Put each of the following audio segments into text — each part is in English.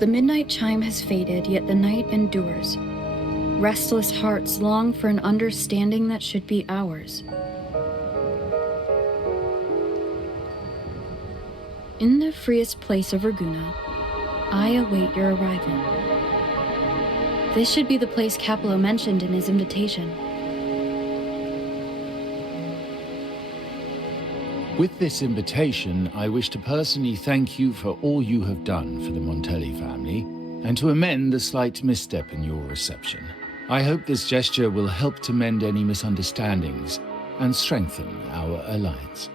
The midnight chime has faded, yet the night endures. Restless hearts long for an understanding that should be ours. In the freest place of Raguna, I await your arrival. This should be the place Capello mentioned in his invitation. With this invitation, I wish to personally thank you for all you have done for the Montelli family, and to amend the slight misstep in your reception. I hope this gesture will help to mend any misunderstandings and strengthen our alliance.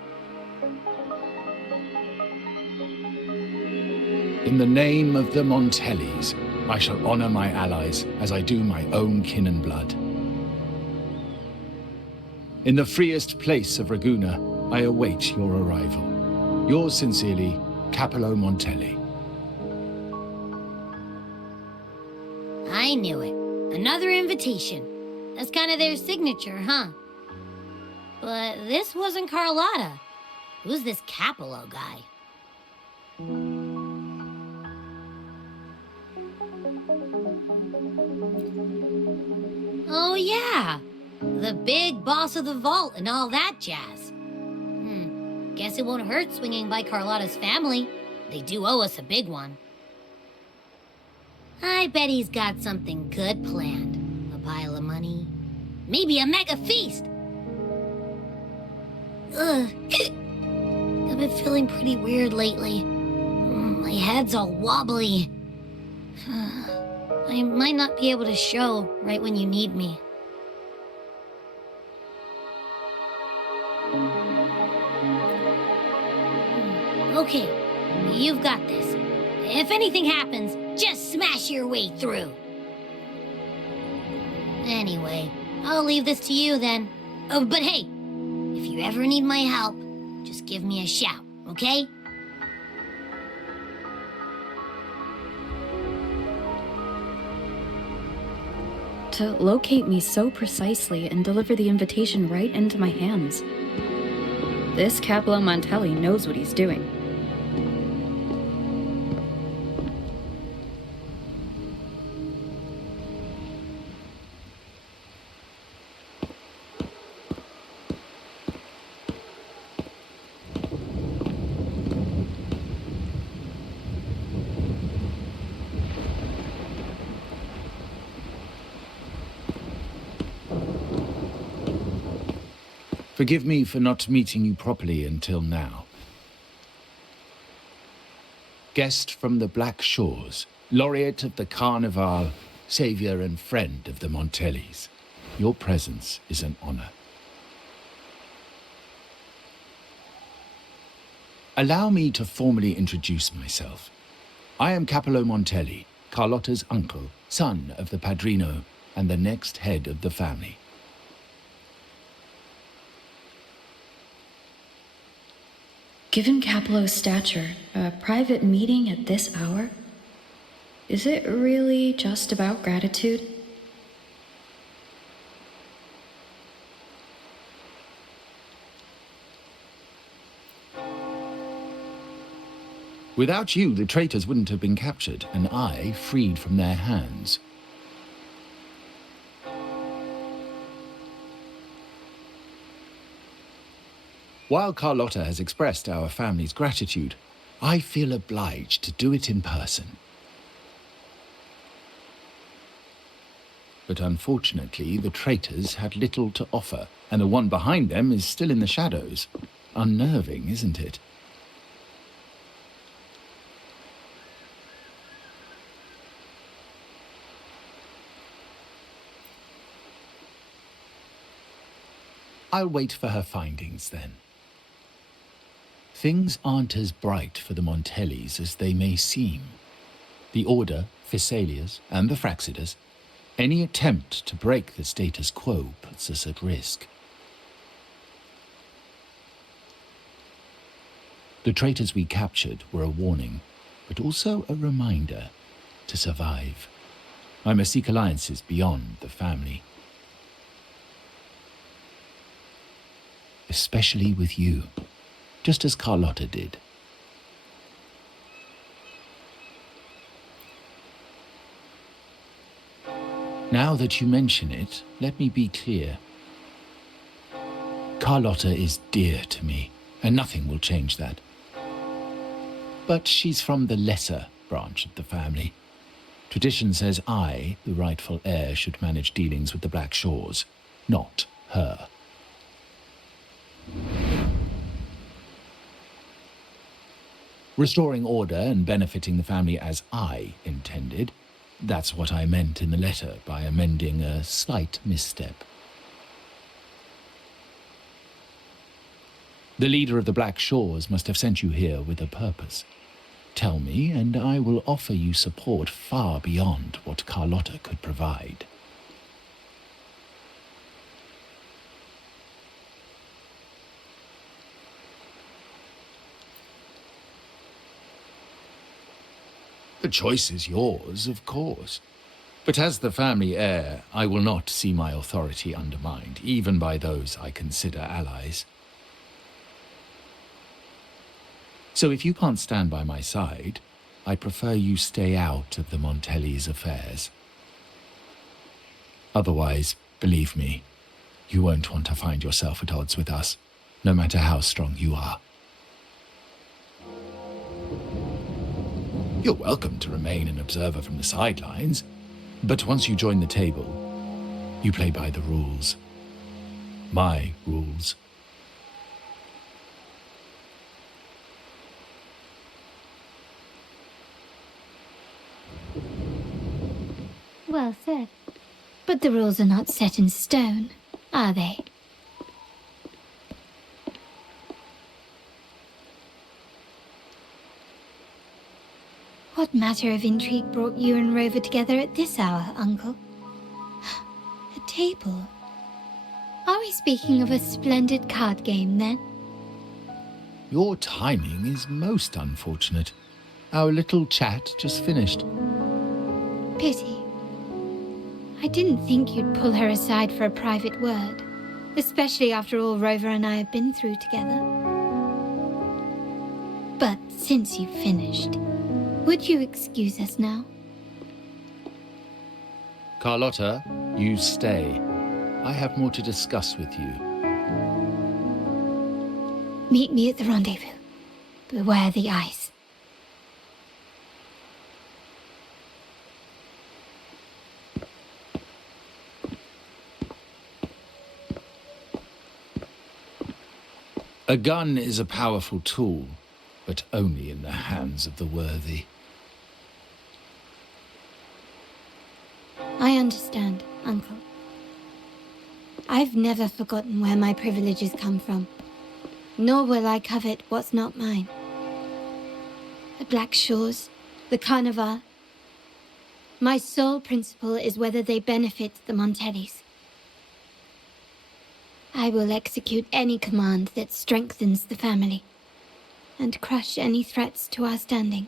In the name of the Montellis, I shall honor my allies as I do my own kin and blood. In the freest place of Raguna, I await your arrival. Yours sincerely, Capello Montelli. I knew it. Another invitation. That's kind of their signature, huh? But this wasn't Carlotta. Who's this Capello guy? Oh yeah, the big boss of the vault and all that jazz. Guess it won't hurt swinging by Carlotta's family. They do owe us a big one. I bet he's got something good planned. A pile of money. Maybe a mega feast. Ugh. I've been feeling pretty weird lately. My head's all wobbly. I might not be able to show right when you need me. Okay, you've got this. If anything happens, just smash your way through. Anyway, I'll leave this to you then. Oh, but hey, if you ever need my help, just give me a shout, okay? To locate me so precisely and deliver the invitation right into my hands. This Capello Montelli knows what he's doing. Forgive me for not meeting you properly until now. Guest from the Black Shores, laureate of the Carnival, savior and friend of the Montellis. Your presence is an honor. Allow me to formally introduce myself. I am Capello Montelli, Carlotta's uncle, son of the Padrino, and the next head of the family. Given Capello's stature, a private meeting at this hour? Is it really just about gratitude? Without you, the traitors wouldn't have been captured, and I freed from their hands. While Carlotta has expressed our family's gratitude, I feel obliged to do it in person. But unfortunately, the traitors had little to offer, and the one behind them is still in the shadows. Unnerving, isn't it? I'll wait for her findings, then. Things aren't as bright for the Montellis as they may seem. The Order, Phaesalias, and the Fraxidas, any attempt to break the status quo puts us at risk. The traitors we captured were a warning, but also a reminder to survive. I must seek alliances beyond the family. Especially with you, just as Carlotta did. Now that you mention it, let me be clear. Carlotta is dear to me, and nothing will change that. But she's from the lesser branch of the family. Tradition says I, the rightful heir, should manage dealings with the Black Shores, not her. Restoring order and benefiting the family as I intended, that's what I meant in the letter by amending a slight misstep. The leader of the Black Shores must have sent you here with a purpose. Tell me, and I will offer you support far beyond what Carlotta could provide. The choice is yours, of course. But as the family heir, I will not see my authority undermined, even by those I consider allies. So if you can't stand by my side, I prefer you stay out of the Montelli's affairs. Otherwise, believe me, you won't want to find yourself at odds with us, no matter how strong you are. You're welcome to remain an observer from the sidelines, but once you join the table, you play by the rules. My rules. Well said. But the rules are not set in stone, are they? What matter of intrigue brought you and Rover together at this hour, Uncle? A table? Are we speaking of a splendid card game, then? Your timing is most unfortunate. Our little chat just finished. Pity. I didn't think you'd pull her aside for a private word, especially after all Rover and I have been through together. But since you've finished, would you excuse us now? Carlotta, you stay. I have more to discuss with you. Meet me at the rendezvous. Beware the ice. A gun is a powerful tool, but only in the hands of the worthy. I understand, Uncle. I've never forgotten where my privileges come from, nor will I covet what's not mine. The Black Shores, the Carnival. My sole principle is whether they benefit the Montellis. I will execute any command that strengthens the family, and crush any threats to our standing.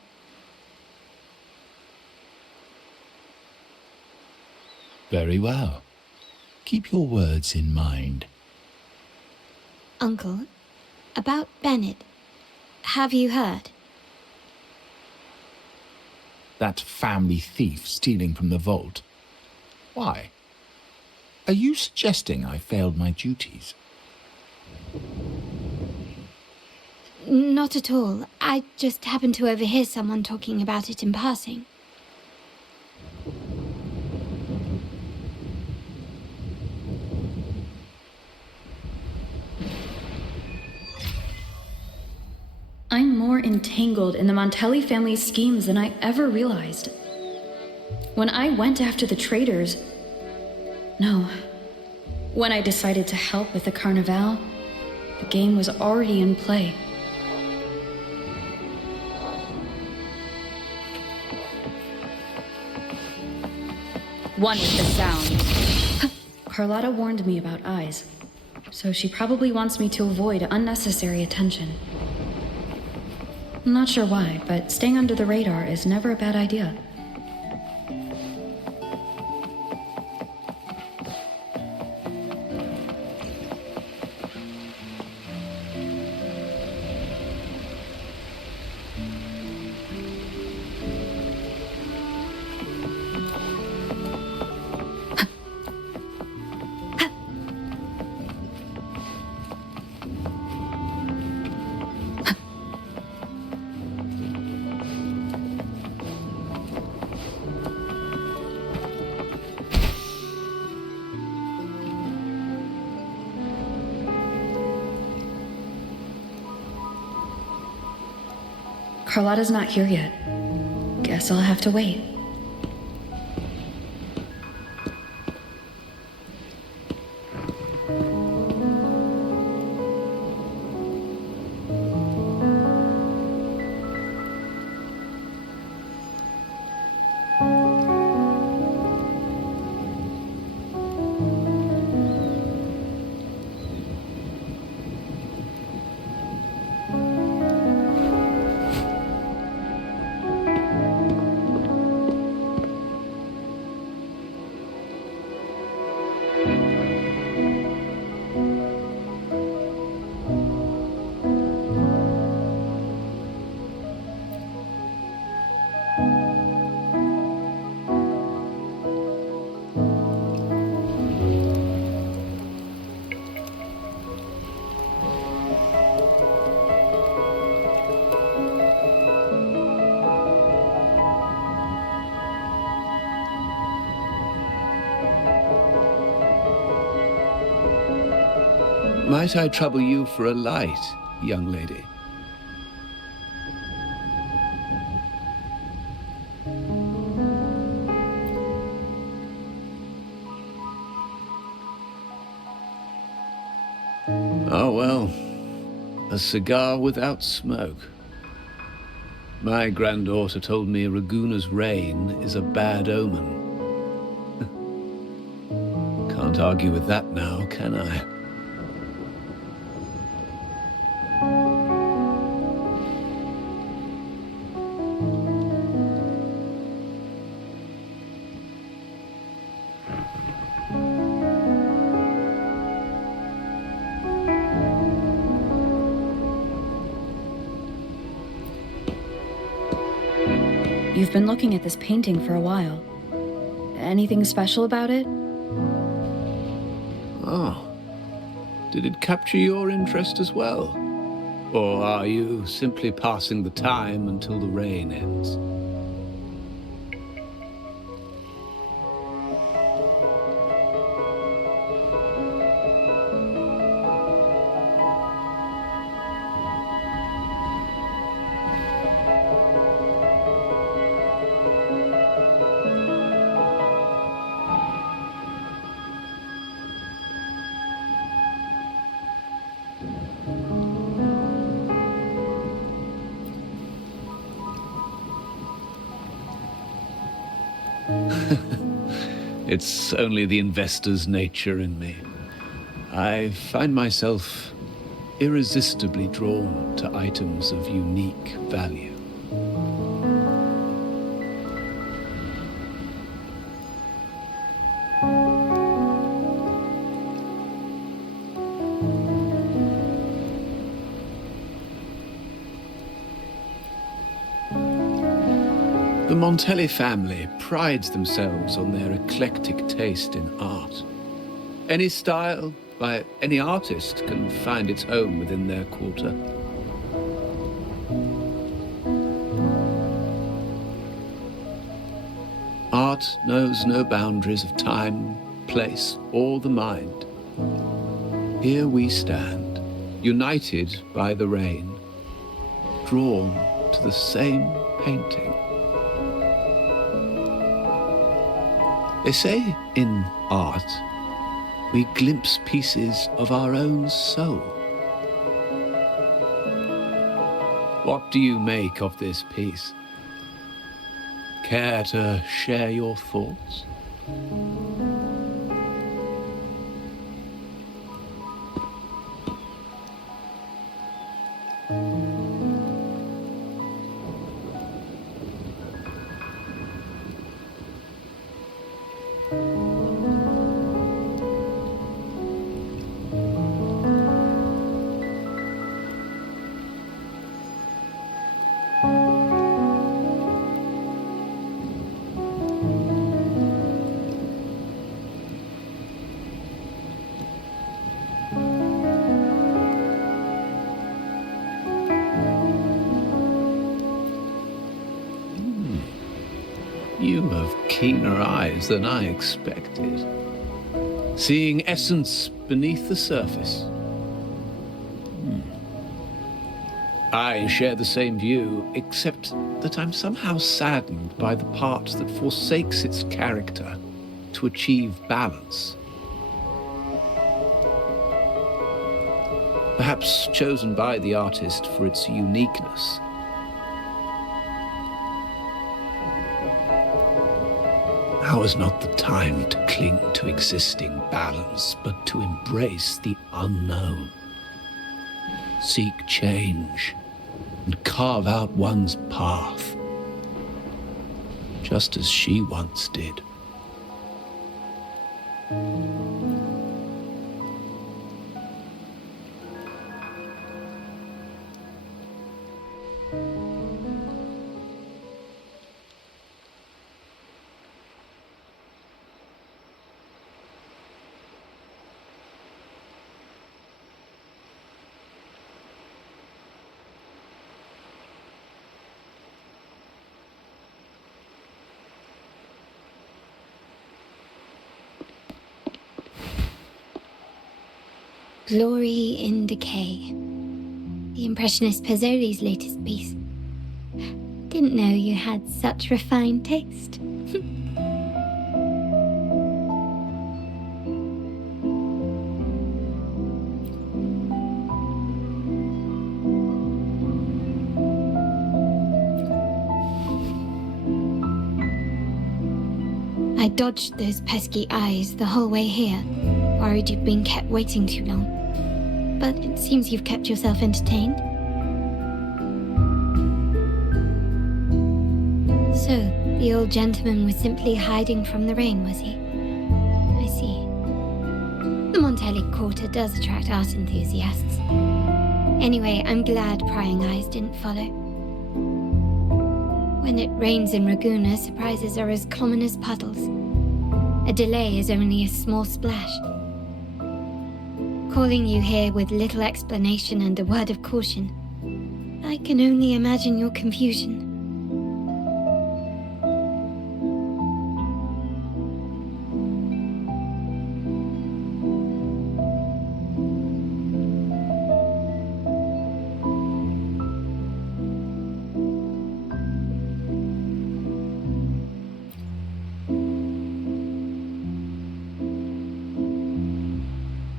Very well. Keep your words in mind. Uncle, about Bennett, have you heard? That family thief stealing from the vault. Why? Are you suggesting I failed my duties? Not at all. I just happened to overhear someone talking about it in passing. I'm more entangled in the Montelli family's schemes than I ever realized. When I went after the traitors... No. When I decided to help with the Carnival, the game was already in play. One with the sound. Carlotta warned me about eyes, so she probably wants me to avoid unnecessary attention. I'm not sure why, but staying under the radar is never a bad idea. Carlotta's not here yet. Guess I'll have to wait. Might I trouble you for a light, young lady? Oh, well, a cigar without smoke. My granddaughter told me Raguna's rain is a bad omen. Can't argue with that now, can I? You've been looking at this painting for a while. Anything special about it? Oh. Did it capture your interest as well? Or are you simply passing the time until the rain ends? It's only the investor's nature in me. I find myself irresistibly drawn to items of unique value. The Montelli family prides themselves on their eclectic taste in art. Any style by any artist can find its home within their quarter. Art knows no boundaries of time, place, or the mind. Here we stand, united by the rain, drawn to the same painting. They say in art, we glimpse pieces of our own soul. What do you make of this piece? Care to share your thoughts? You have keener eyes than I expected. Seeing essence beneath the surface. I share the same view, except that I'm somehow saddened by the part that forsakes its character to achieve balance. Perhaps chosen by the artist for its uniqueness. Now is not the time to cling to existing balance, but to embrace the unknown. Seek change and carve out one's path, just as she once did. Glory in Decay. The Impressionist Pazzoli's latest piece. Didn't know you had such refined taste. I dodged those pesky eyes the whole way here, worried you'd been kept waiting too long. But it seems you've kept yourself entertained. So, the old gentleman was simply hiding from the rain, was he? I see. The Montelli Quarter does attract art enthusiasts. Anyway, I'm glad prying eyes didn't follow. When it rains in Ragusa, surprises are as common as puddles. A delay is only a small splash. Calling you here with little explanation and a word of caution, I can only imagine your confusion.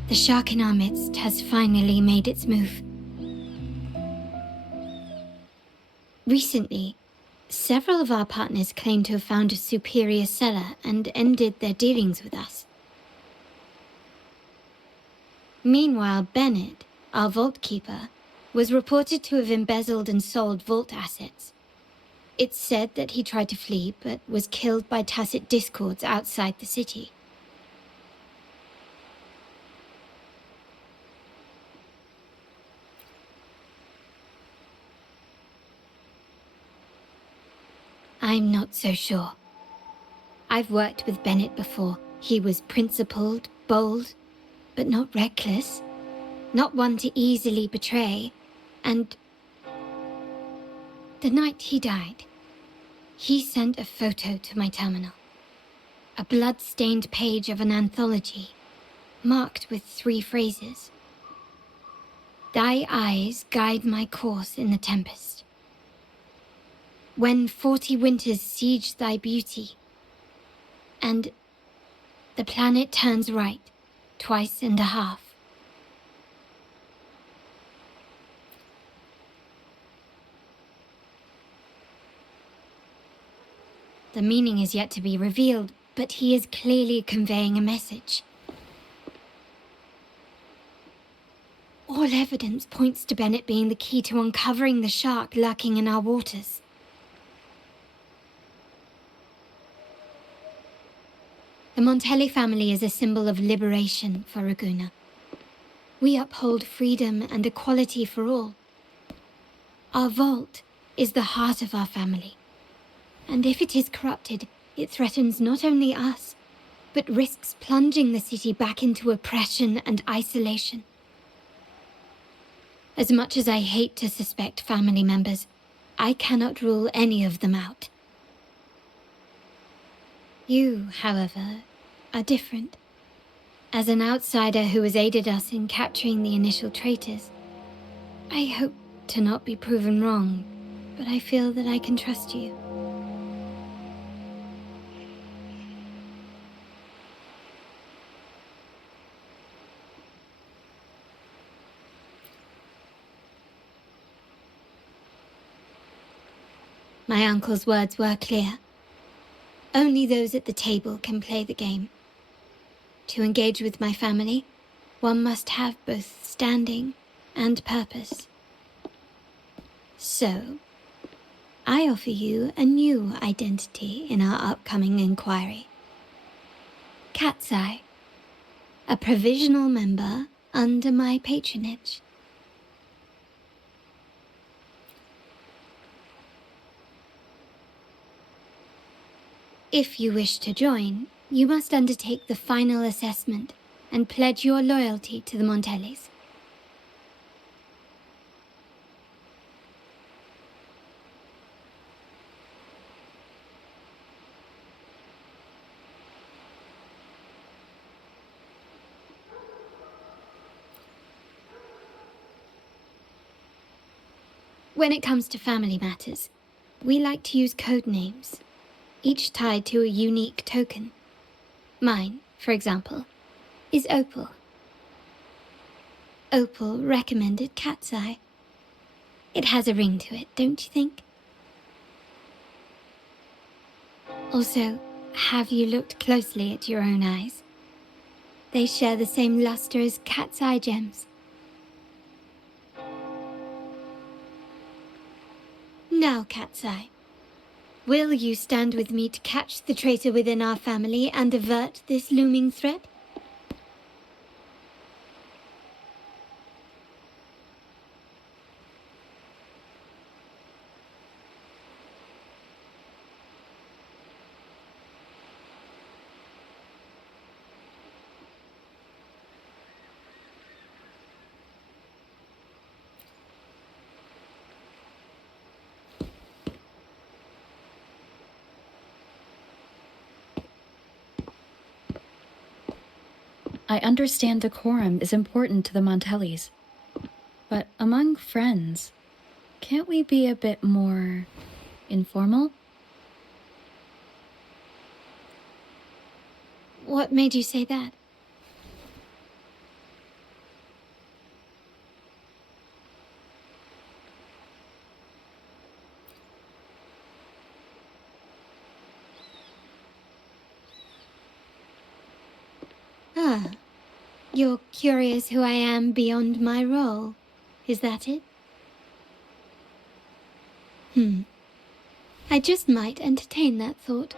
The shark in our midst has finally made its move. Recently, several of our partners claimed to have found a superior cellar and ended their dealings with us. Meanwhile, Bennett, our vault keeper, was reported to have embezzled and sold vault assets. It's said that he tried to flee, but was killed by tacit discords outside the city. I'm not so sure. I've worked with Bennett before. He was principled, bold, but not reckless. Not one to easily betray. And the night he died, he sent a photo to my terminal. A blood-stained page of an anthology, marked with 3 phrases. Thy eyes guide my course in the tempest. When 40 winters siege thy beauty, and the planet turns right, twice and a half. The meaning is yet to be revealed, but he is clearly conveying a message. All evidence points to Bennett being the key to uncovering the shark lurking in our waters. The Montelli family is a symbol of liberation for Ragusa. We uphold freedom and equality for all. Our vault is the heart of our family. And if it is corrupted, it threatens not only us, but risks plunging the city back into oppression and isolation. As much as I hate to suspect family members, I cannot rule any of them out. You, however, are different. As an outsider who has aided us in capturing the initial traitors, I hope to not be proven wrong, but I feel that I can trust you. My uncle's words were clear. Only those at the table can play the game. To engage with my family, one must have both standing and purpose. So, I offer you a new identity in our upcoming inquiry. Cat's Eye, a provisional member under my patronage. If you wish to join, you must undertake the final assessment and pledge your loyalty to the Montellis. When it comes to family matters, we like to use code names, each tied to a unique token. Mine, for example, is Opal. Opal recommended Cat's Eye. It has a ring to it, don't you think? Also, have you looked closely at your own eyes? They share the same luster as Cat's Eye gems. Now, Cat's Eye, will you stand with me to catch the traitor within our family and avert this looming threat? I understand decorum is important to the Montellis, but among friends, can't we be a bit more informal? What made you say that? Ah, you're curious who I am beyond my role, is that it? I just might entertain that thought.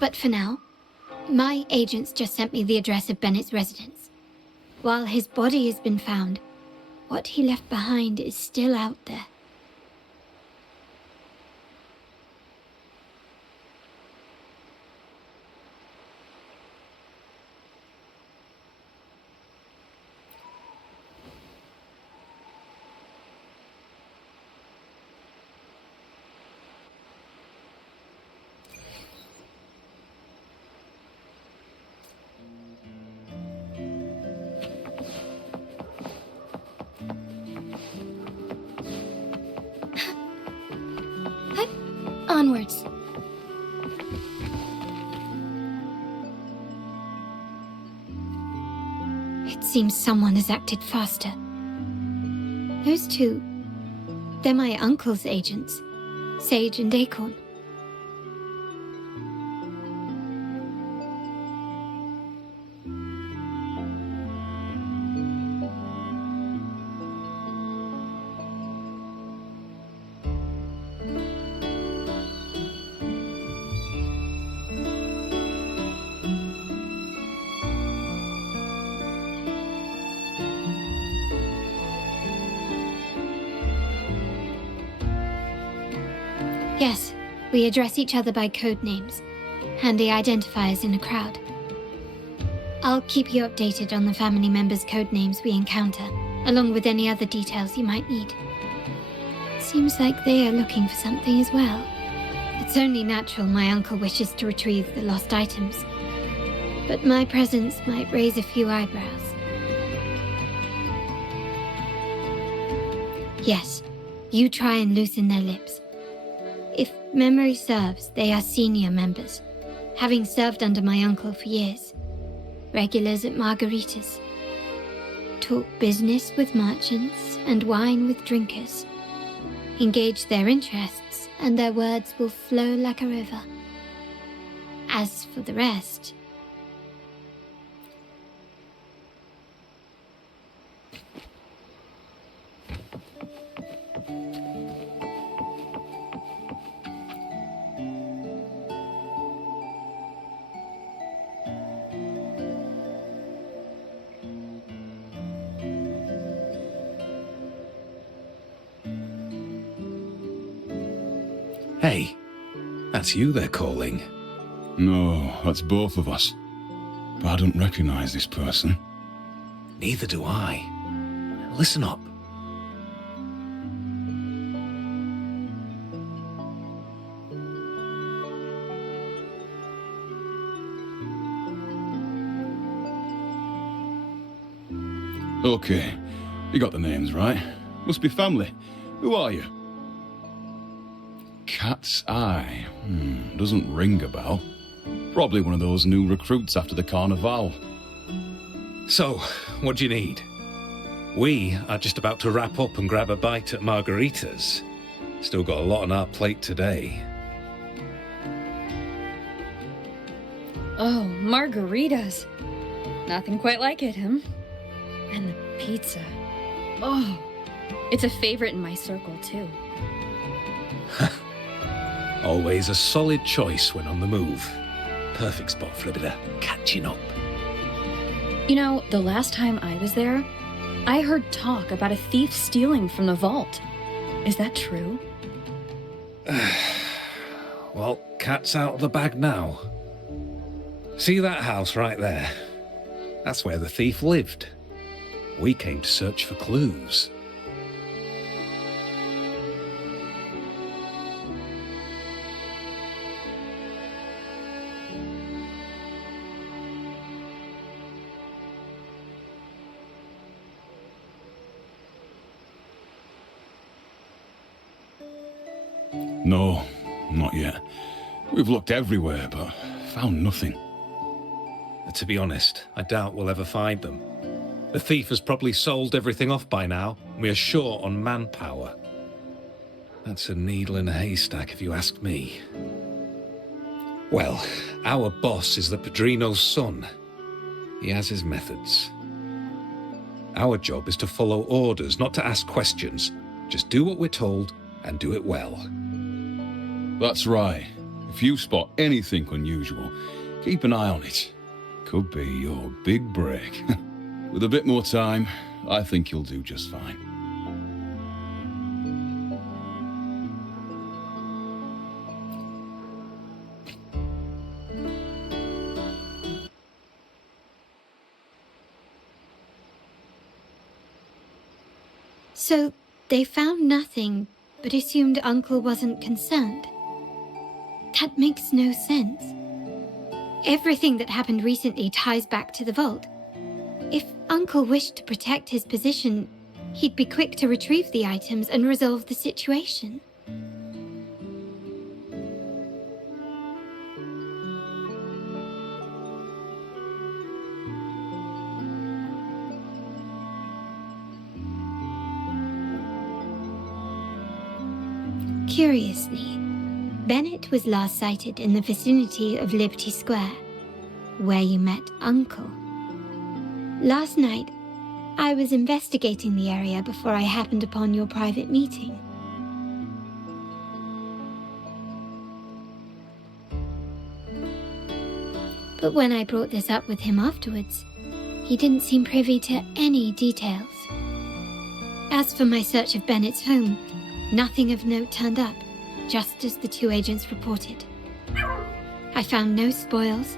But for now, my agents just sent me the address of Bennett's residence. While his body has been found, what he left behind is still out there. Onwards. It seems someone has acted faster. Those two, they're my uncle's agents, Sage and Acorn. Yes, we address each other by code names, handy identifiers in a crowd. I'll keep you updated on the family members' code names we encounter, along with any other details you might need. Seems like they are looking for something as well. It's only natural my uncle wishes to retrieve the lost items, but my presence might raise a few eyebrows. You try and loosen their lips. If memory serves, they are senior members, having served under my uncle for years. Regulars at margaritas. Talk business with merchants and wine with drinkers. Engage their interests, and their words will flow like a river. As for the rest... Hey, that's you they're calling. No, that's both of us. But I don't recognize this person. Neither do I. Listen up. Okay, you got the names right. Must be family. Who are you? Cat's Eye. Doesn't ring a bell. Probably one of those new recruits after the Carnival. So, what do you need? We are just about to wrap up and grab a bite at margaritas. Still got a lot on our plate today. Oh, margaritas. Nothing quite like it, huh? And the pizza. Oh, it's a favorite in my circle, too. Always a solid choice when on the move. Perfect spot for a bit of catching up. You know, the last time I was there, I heard talk about a thief stealing from the vault. Is that true? Well, cat's out of the bag now. See that house right there? That's where the thief lived. We came to search for clues. No, not yet. We've looked everywhere, but found nothing. To be honest, I doubt we'll ever find them. The thief has probably sold everything off by now. We are short on manpower. That's a needle in a haystack, if you ask me. Well, our boss is the Padrino's son. He has his methods. Our job is to follow orders, not to ask questions. Just do what we're told and do it well. That's right. If you spot anything unusual, keep an eye on it. Could be your big break. With a bit more time, I think you'll do just fine. So, they found nothing, but assumed Uncle wasn't concerned. That makes no sense. Everything that happened recently ties back to the vault. If Uncle wished to protect his position, he'd be quick to retrieve the items and resolve the situation. Curiously, Bennett was last sighted in the vicinity of Liberty Square, where you met Uncle. Last night, I was investigating the area before I happened upon your private meeting. But when I brought this up with him afterwards, he didn't seem privy to any details. As for my search of Bennett's home, nothing of note turned up, just as the two agents reported. I found no spoils,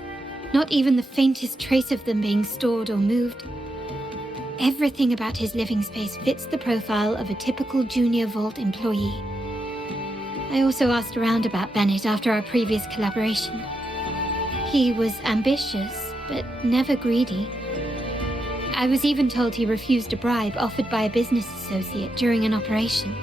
not even the faintest trace of them being stored or moved. Everything about his living space fits the profile of a typical Junior Vault employee. I also asked around about Bennett after our previous collaboration. He was ambitious, but never greedy. I was even told he refused a bribe offered by a business associate during an operation.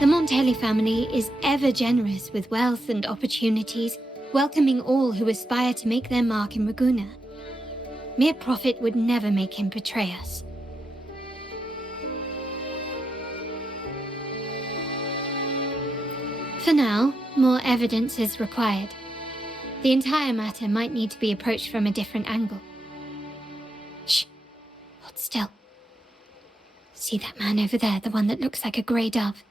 The Montelli family is ever generous with wealth and opportunities, welcoming all who aspire to make their mark in Ragusa. Mere profit would never make him betray us. For now, more evidence is required. The entire matter might need to be approached from a different angle. Shh! Hold still. See that man over there, the one that looks like a grey dove?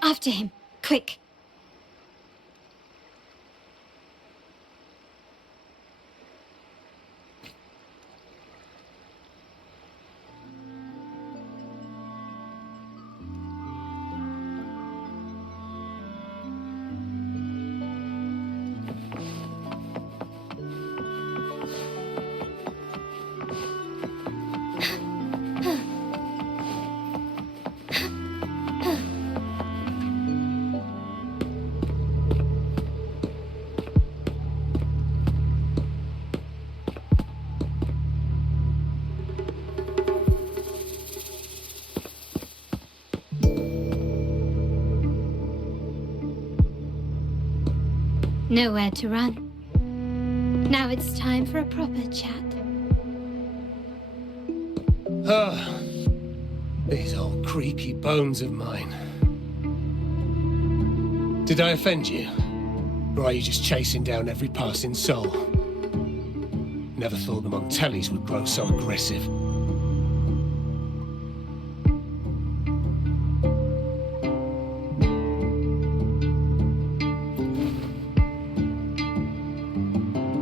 After him, quick! Nowhere to run. Now it's time for a proper chat. Ah, these old creaky bones of mine. Did I offend you? Or are you just chasing down every passing soul? Never thought the Montellis would grow so aggressive.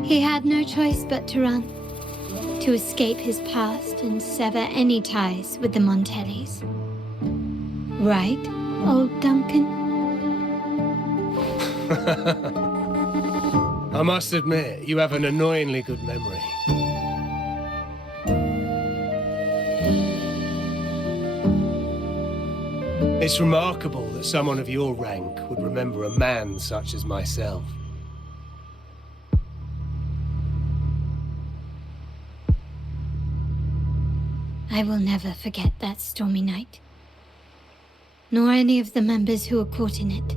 He had no choice but to run, to escape his past and sever any ties with the Montellis. Right, old Duncan? I must admit, you have an annoyingly good memory. It's remarkable that someone of your rank would remember a man such as myself. I will never forget that stormy night. Nor any of the members who were caught in it.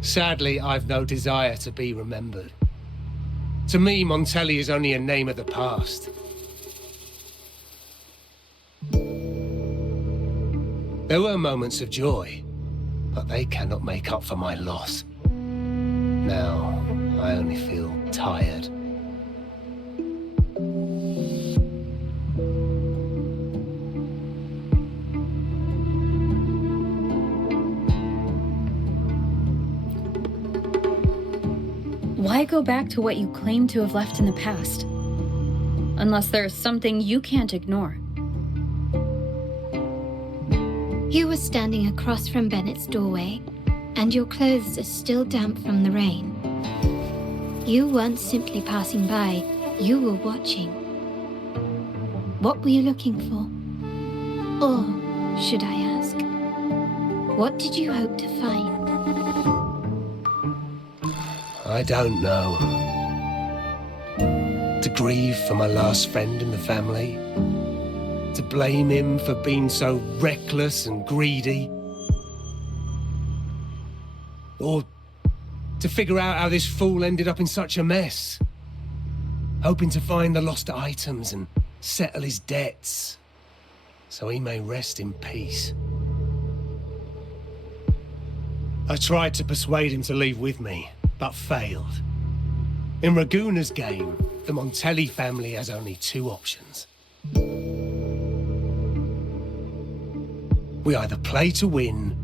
Sadly, I've no desire to be remembered. To me, Montelli is only a name of the past. There were moments of joy, but they cannot make up for my loss. Now, I only feel tired. Why go back to what you claim to have left in the past? Unless there's something you can't ignore. You were standing across from Bennett's doorway, and your clothes are still damp from the rain. You weren't simply passing by, you were watching. What were you looking for? Or, should I ask, what did you hope to find? I don't know. To grieve for my last friend in the family? To blame him for being so reckless and greedy? Or to figure out how this fool ended up in such a mess? Hoping to find the lost items and settle his debts, so he may rest in peace. I tried to persuade him to leave with me, but failed. In Ragusa's game, the Montelli family has only two options. We either play to win,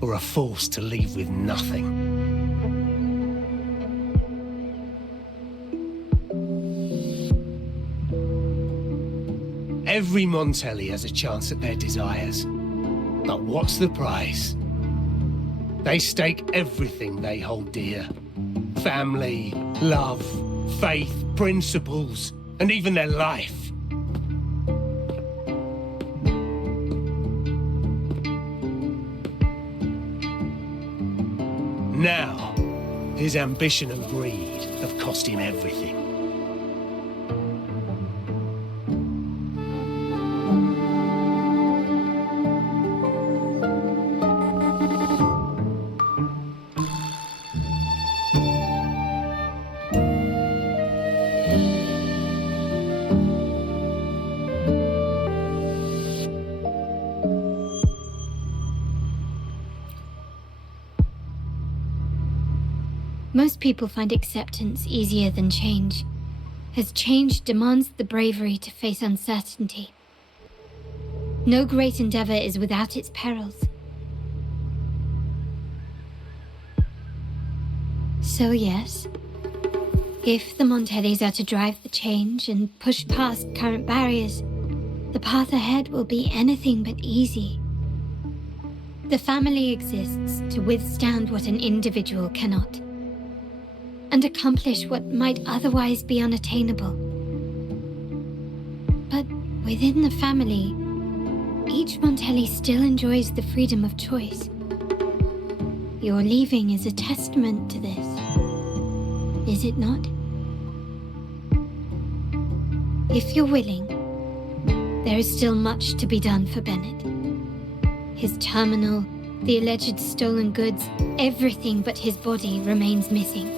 or are forced to leave with nothing. Every Montelli has a chance at their desires. But what's the price? They stake everything they hold dear. Family, love, faith, principles, and even their life. Now, his ambition and greed have cost him everything. Most people find acceptance easier than change, as change demands the bravery to face uncertainty. No great endeavor is without its perils. So yes, if the Montellis are to drive the change and push past current barriers, the path ahead will be anything but easy. The family exists to withstand what an individual cannot, and accomplish what might otherwise be unattainable. But within the family, each Montelli still enjoys the freedom of choice. Your leaving is a testament to this, is it not? If you're willing, there is still much to be done for Bennett. His terminal, the alleged stolen goods, everything but his body remains missing.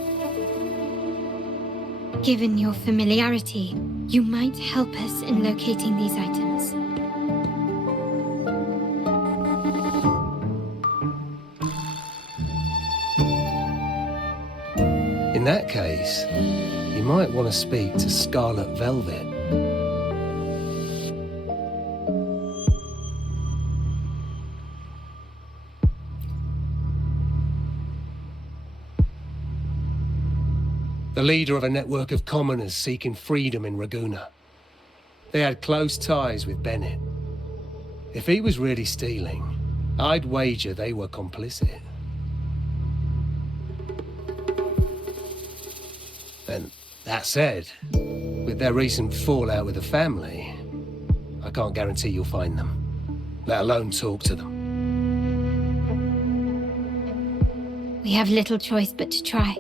Given your familiarity, you might help us in locating these items. In that case, you might want to speak to Scarlet Velvet. The leader of a network of commoners seeking freedom in Ragusa. They had close ties with Bennett. If he was really stealing, I'd wager they were complicit. And that said, with their recent fallout with the family, I can't guarantee you'll find them, let alone talk to them. We have little choice but to try.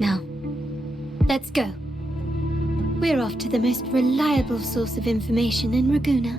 Now, let's go. We're off to the most reliable source of information in Ragusa.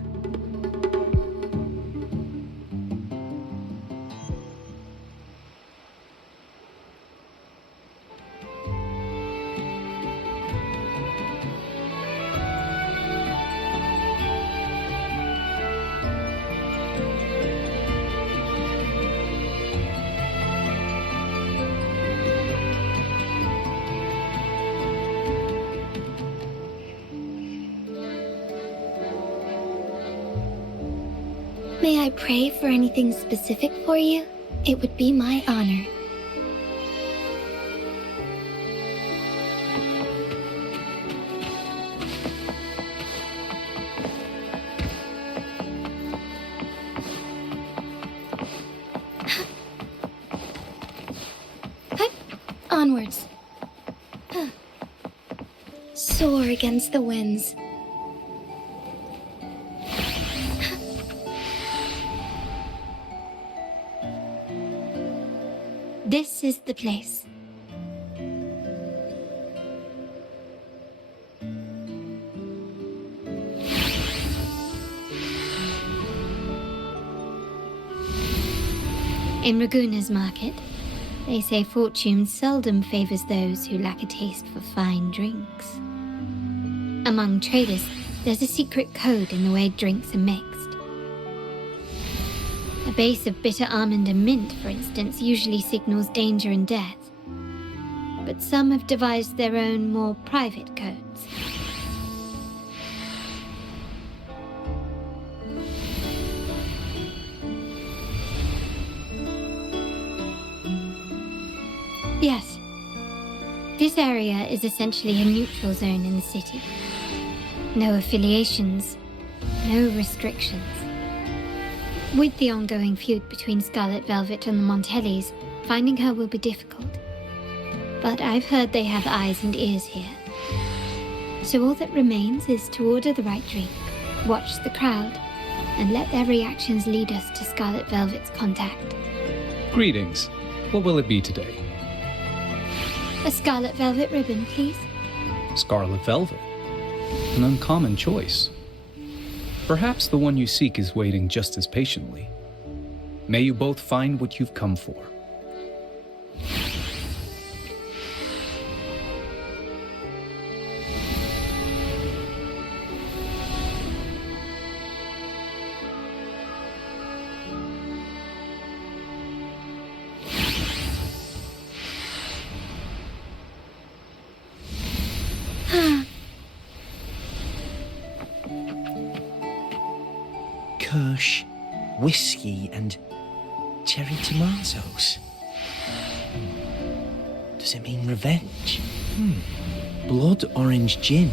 May I pray for anything specific for you? It would be my honor. Onwards. Soar against the winds. This is the place. In Ragusa's market, they say fortune seldom favors those who lack a taste for fine drinks. Among traders, there's a secret code in the way drinks are mixed. A base of bitter almond and mint, for instance, usually signals danger and death. But some have devised their own, more private codes. Yes. This area is essentially a neutral zone in the city. No affiliations, no restrictions. With the ongoing feud between Scarlet Velvet and the Montellis, finding her will be difficult. But I've heard they have eyes and ears here. So all that remains is to order the right drink, watch the crowd, and let their reactions lead us to Scarlet Velvet's contact. Greetings. What will it be today? A scarlet velvet ribbon, please. Scarlet velvet. An uncommon choice. Perhaps the one you seek is waiting just as patiently. May you both find what you've come for. Kirsch, whiskey, and cherry tomatoes. Does it mean revenge? Blood orange gin.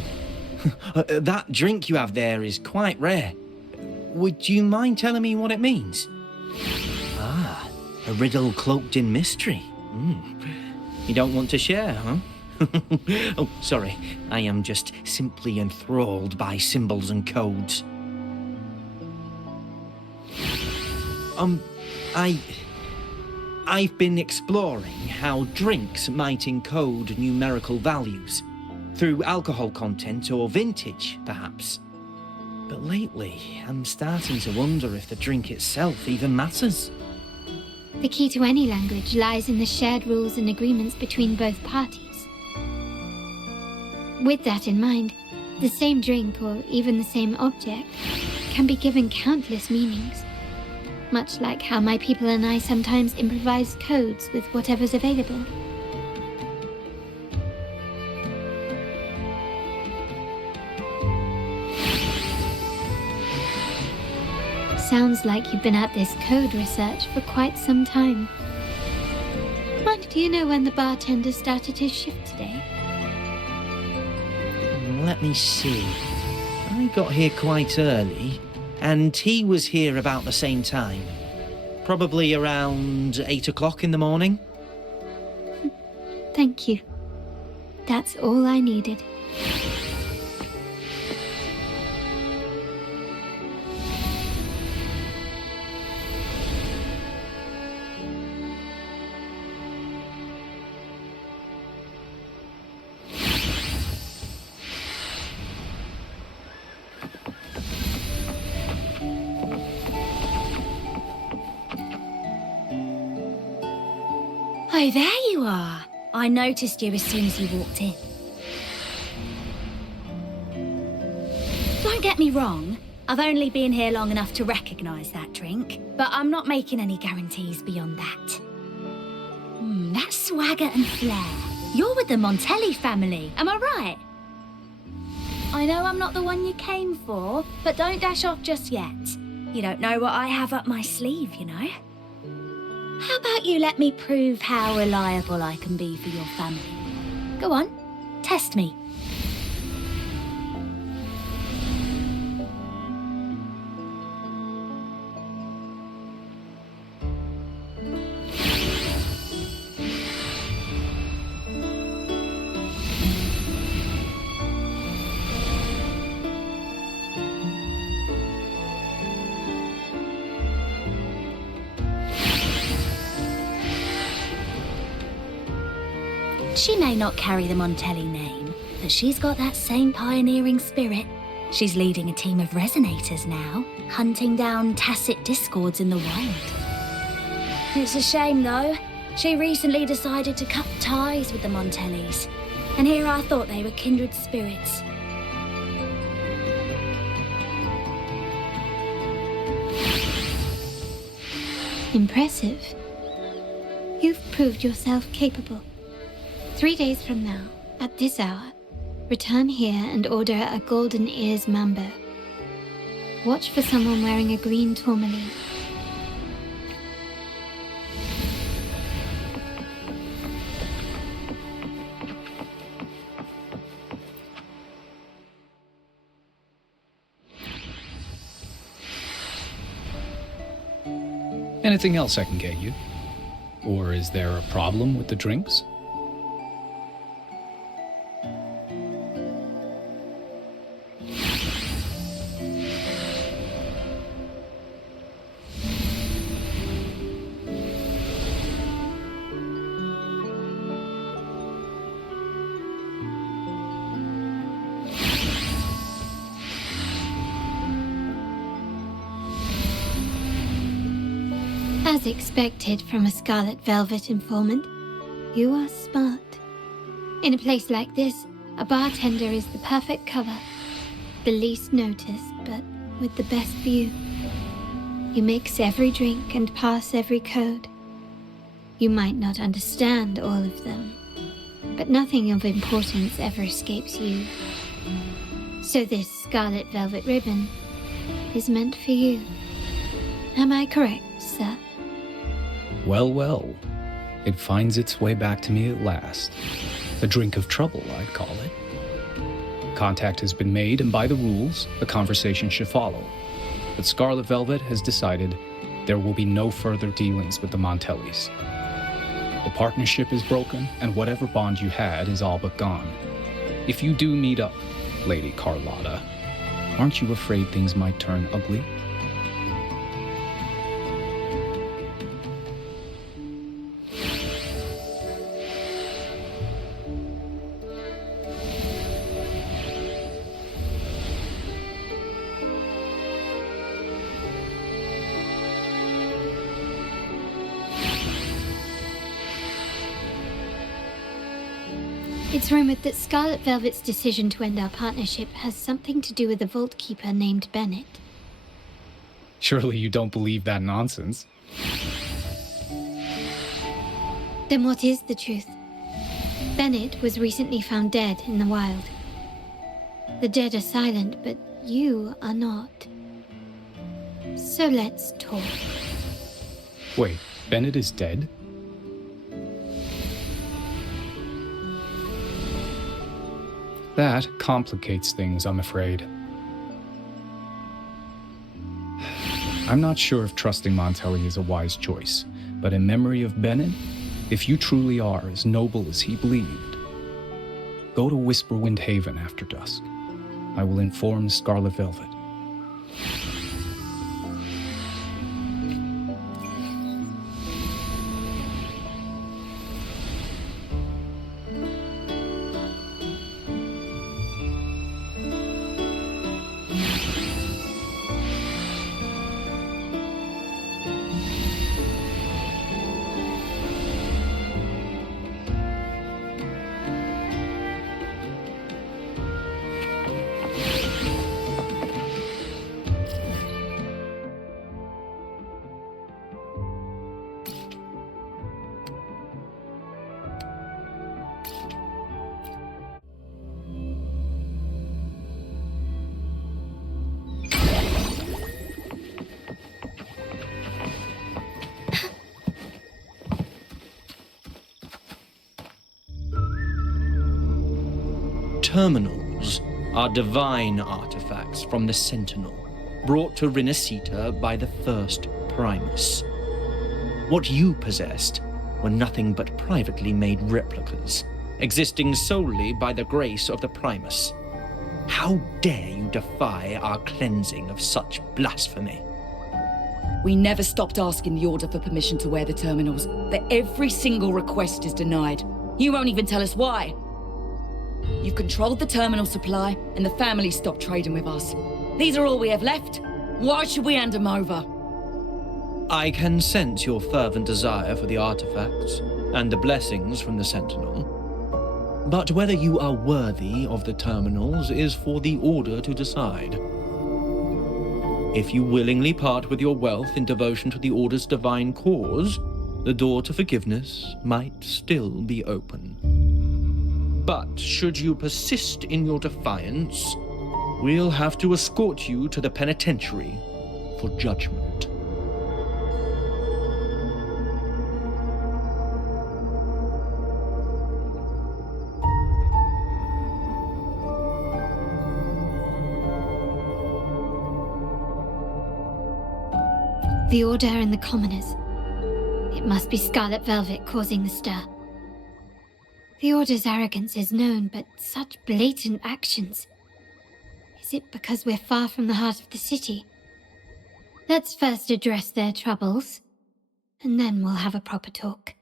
That drink you have there is quite rare. Would you mind telling me what it means? Ah, a riddle cloaked in mystery. You don't want to share, huh? Oh, sorry. I am just simply enthralled by symbols and codes. I've been exploring how drinks might encode numerical values, through alcohol content or vintage, perhaps. But lately, I'm starting to wonder if the drink itself even matters. The key to any language lies in the shared rules and agreements between both parties. With that in mind, the same drink, or even the same object, can be given countless meanings. Much like how my people and I sometimes improvise codes with whatever's available. Sounds like you've been at this code research for quite some time. Mind, do you know when the bartender started his shift today? Let me see. I got here quite early, and he was here about the same time. Probably around 8 o'clock in the morning. Thank you. That's all I needed. Oh, there you are. I noticed you as soon as you walked in. Don't get me wrong, I've only been here long enough to recognise that drink, but I'm not making any guarantees beyond that. That swagger and flair. You're with the Montelli family, am I right? I know I'm not the one you came for, but don't dash off just yet. You don't know what I have up my sleeve, you know? How about you let me prove how reliable I can be for your family? Go on, test me. She may not carry the Montelli name, but she's got that same pioneering spirit. She's leading a team of resonators now, hunting down tacit discords in the wild. It's a shame, though. She recently decided to cut ties with the Montellis, and here I thought they were kindred spirits. Impressive. You've proved yourself capable. 3 days from now, at this hour, return here and order a golden ears mambo. Watch for someone wearing a green tourmaline. Anything else I can get you? Or is there a problem with the drinks? As expected from a Scarlet Velvet informant, you are smart. In a place like this, a bartender is the perfect cover. The least noticed, but with the best view. You mix every drink and pass every code. You might not understand all of them, but nothing of importance ever escapes you. So this Scarlet Velvet ribbon is meant for you. Am I correct, sir? Well, well. It finds its way back to me at last. A drink of trouble, I'd call it. Contact has been made, and by the rules, a conversation should follow. But Scarlet Velvet has decided there will be no further dealings with the Montellis. The partnership is broken, and whatever bond you had is all but gone. If you do meet up, Lady Carlotta, aren't you afraid things might turn ugly? It's rumored that Scarlet Velvet's decision to end our partnership has something to do with a vault keeper named Bennett. Surely you don't believe that nonsense. Then what is the truth? Bennett was recently found dead in the wild. The dead are silent, but you are not. So let's talk. Wait, Bennett is dead? That complicates things, I'm afraid. I'm not sure if trusting Montelli is a wise choice, but in memory of Bennett, if you truly are as noble as he believed, go to Whisperwind Haven after dusk. I will inform Scarlet Velvet. Terminals are divine artifacts from the Sentinel, brought to Rinascita by the first Primus. What you possessed were nothing but privately made replicas, existing solely by the grace of the Primus. How dare you defy our cleansing of such blasphemy? We never stopped asking the Order for permission to wear the terminals, but every single request is denied. You won't even tell us why. You've controlled the terminal supply, and the family stopped trading with us. These are all we have left. Why should we hand them over? I can sense your fervent desire for the artifacts and the blessings from the Sentinel. But whether you are worthy of the terminals is for the Order to decide. If you willingly part with your wealth in devotion to the Order's divine cause, the door to forgiveness might still be open. But should you persist in your defiance, we'll have to escort you to the penitentiary for judgment. The Order and the Commoners. It must be Scarlet Velvet causing the stir. The Order's arrogance is known, but such blatant actions. Is it because we're far from the heart of the city? Let's first address their troubles, and then we'll have a proper talk.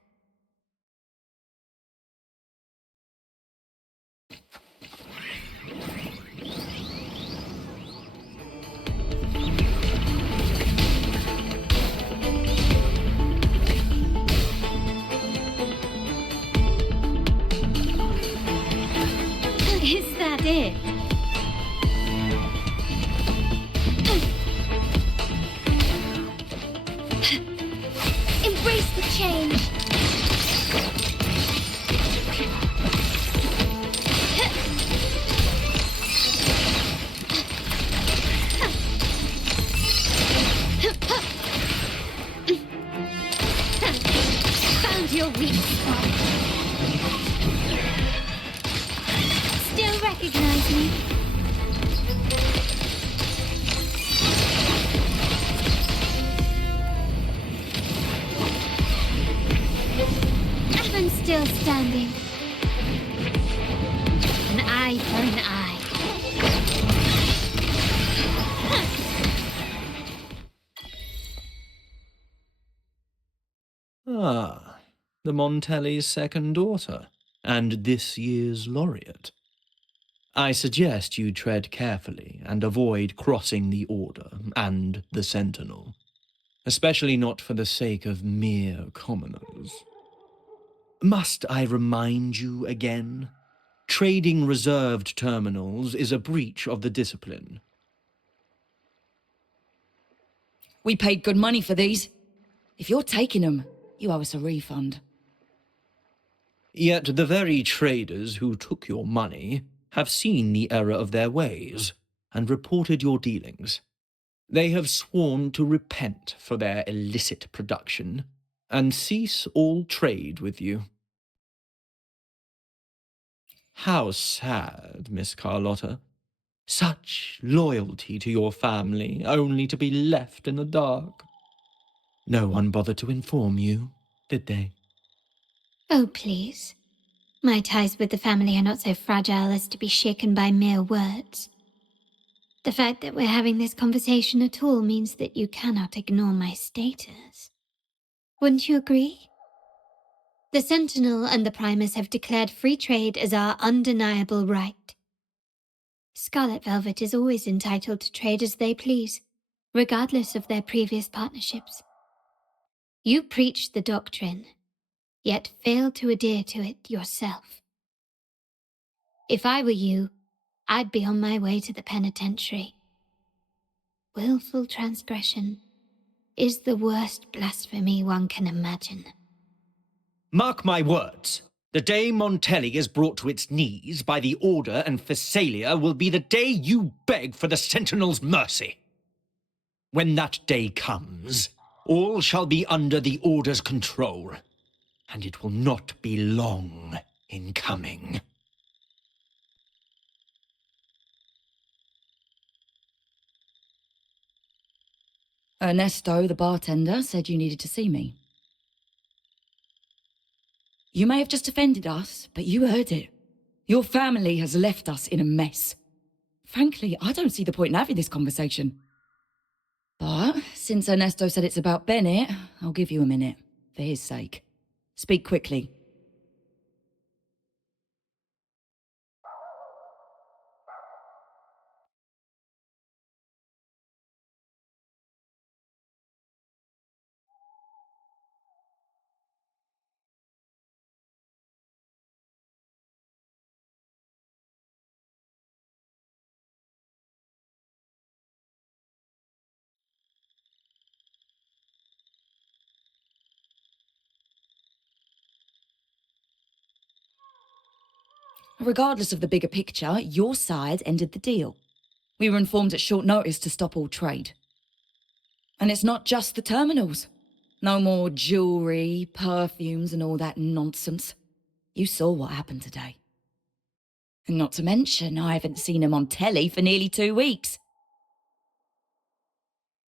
did. Embrace the change. Found your weak spot. Still recognize me? I'm still standing. An eye for an eye. Ah, the Montelli's second daughter, and this year's laureate. I suggest you tread carefully and avoid crossing the Order and the Sentinel, especially not for the sake of mere commoners. Must I remind you again? Trading reserved terminals is a breach of the discipline. We paid good money for these. If you're taking them, you owe us a refund. Yet the very traders who took your money have seen the error of their ways and reported your dealings. They have sworn to repent for their illicit production and cease all trade with you. How sad, Miss Carlotta. Such loyalty to your family, only to be left in the dark. No one bothered to inform you, did they? Oh, please. My ties with the family are not so fragile as to be shaken by mere words. The fact that we're having this conversation at all means that you cannot ignore my status. Wouldn't you agree? The Sentinel and the Primus have declared free trade as our undeniable right. Scarlet Velvet is always entitled to trade as they please, regardless of their previous partnerships. You preach the doctrine, yet fail to adhere to it yourself. If I were you, I'd be on my way to the penitentiary. Willful transgression is the worst blasphemy one can imagine. Mark my words. The day Montelli is brought to its knees by the Order and Phasalia will be the day you beg for the Sentinel's mercy. When that day comes, all shall be under the Order's control, and it will not be long in coming. Ernesto, the bartender, said you needed to see me. You may have just offended us, but you heard it. Your family has left us in a mess. Frankly, I don't see the point in having this conversation. But since Ernesto said it's about Bennett, I'll give you a minute, for his sake. Speak quickly. Regardless of the bigger picture, your side ended the deal. We were informed at short notice to stop all trade. And it's not just the terminals. No more jewelry, perfumes, and all that nonsense. You saw what happened today. And not to mention, I haven't seen him on telly for nearly 2 weeks.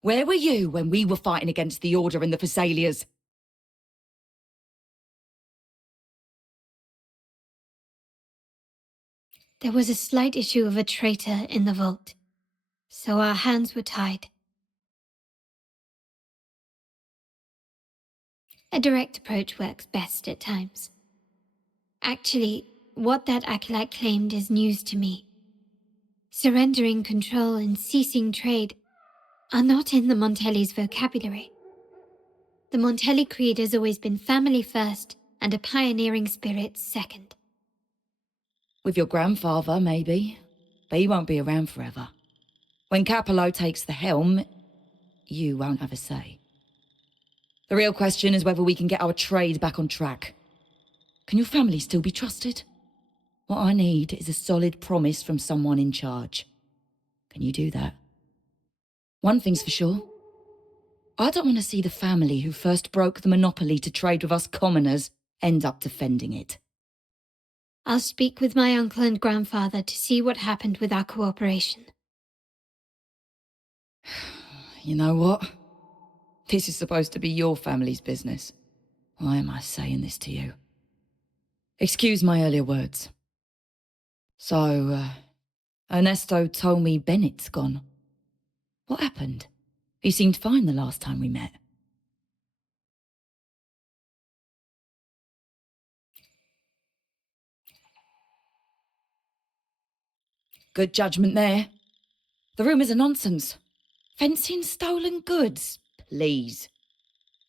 Where were you when we were fighting against the Order and the Phasalias? There was a slight issue of a traitor in the vault, so our hands were tied. A direct approach works best at times. Actually, what that acolyte claimed is news to me. Surrendering control and ceasing trade are not in the Montelli's vocabulary. The Montelli creed has always been family first and a pioneering spirit second. With your grandfather, maybe. but he won't be around forever. When Capello takes the helm, you won't have a say. The real question is whether we can get our trade back on track. Can your family still be trusted? What I need is a solid promise from someone in charge. Can you do that? One thing's for sure. I don't want to see the family who first broke the monopoly to trade with us commoners end up defending it. I'll speak with my uncle and grandfather to see what happened with our cooperation. You know what? This is supposed to be your family's business. Why am I saying this to you? Excuse my earlier words. So, Ernesto told me Bennett's gone. What happened? He seemed fine the last time we met. Good judgment there. The rumours are nonsense. Fencing stolen goods, please.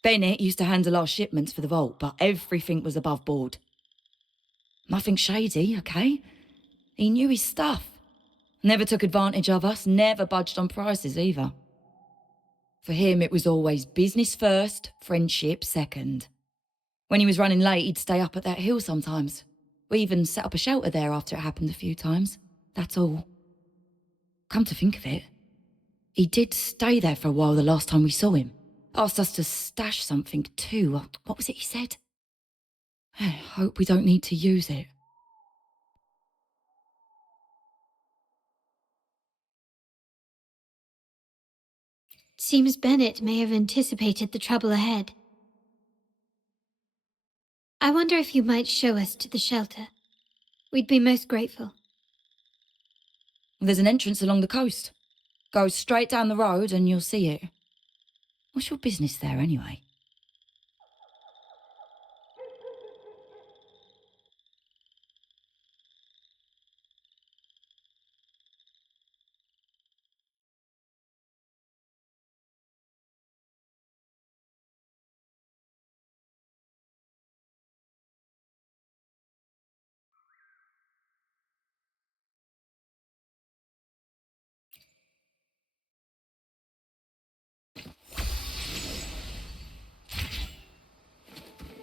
Bennett used to handle our shipments for the vault, but everything was above board. Nothing shady, okay? He knew his stuff. Never took advantage of us, never budged on prices either. For him, it was always business first, friendship second. When he was running late, he'd stay up at that hill sometimes. We even set up a shelter there after it happened a few times. That's all. Come to think of it, he did stay there for a while the last time we saw him. Asked us to stash something too. What was it he said? I hope we don't need to use it. Seems Bennett may have anticipated the trouble ahead. I wonder if you might show us to the shelter. We'd be most grateful. There's an entrance along the coast. Go straight down the road and you'll see it. What's your business there anyway?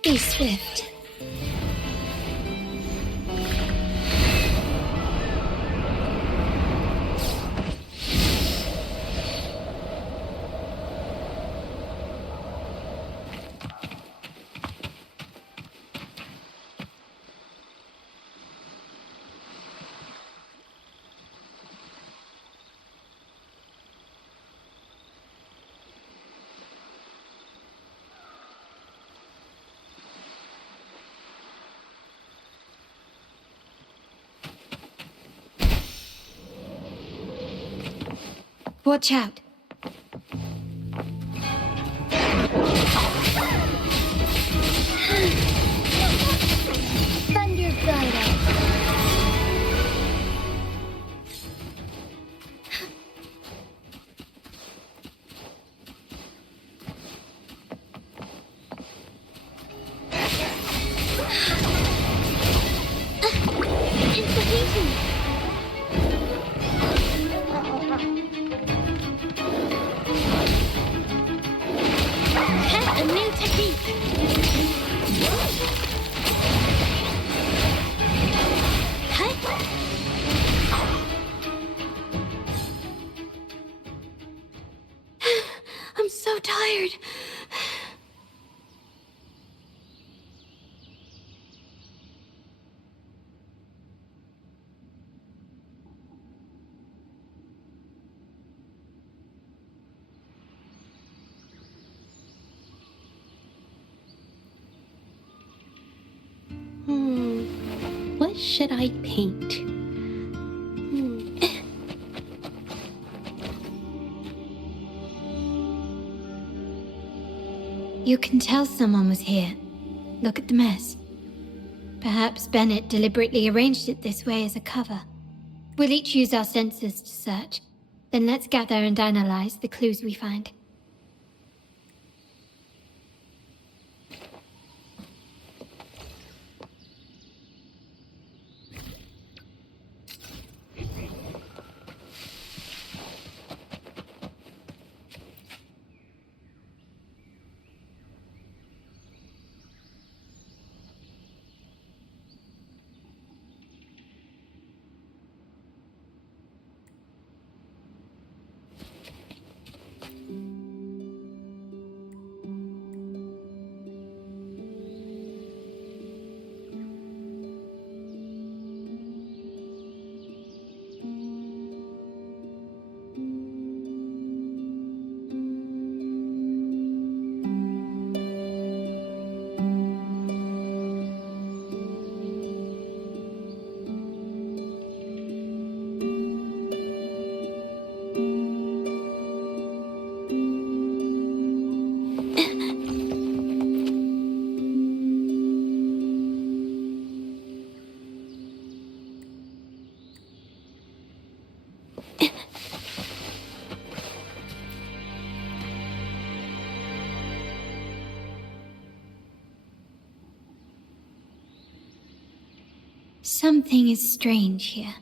Be swift. Watch out. Thunder Glider. Inspiration. A new technique. I'm so tired. What should I paint? You can tell someone was here. Look at the mess. Perhaps Bennett deliberately arranged it this way as a cover. We'll each use our senses to search. Then let's gather and analyze the clues we find. Something is strange here.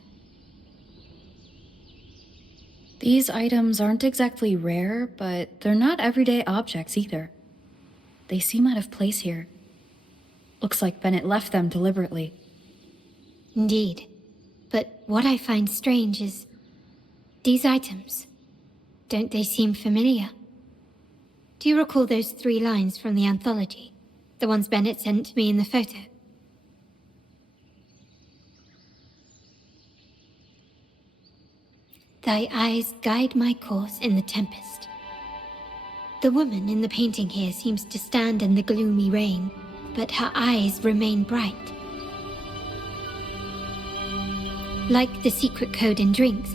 These items aren't exactly rare, but they're not everyday objects either. They seem out of place here. Looks like Bennett left them deliberately. Indeed. But what I find strange is... these items. Don't they seem familiar? Do you recall those 3 lines from the anthology? The ones Bennett sent to me in the photo? Thy eyes guide my course in the tempest. The woman in the painting here seems to stand in the gloomy rain, but her eyes remain bright. Like the secret code in drinks,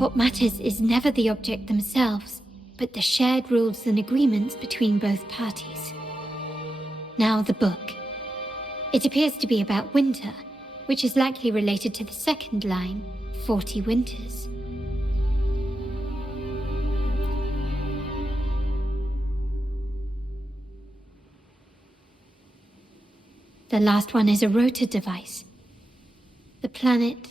what matters is never the object themselves, but the shared rules and agreements between both parties. Now the book. It appears to be about winter, which is likely related to the second line, 40 winters. The last one is a rotor device. The planet...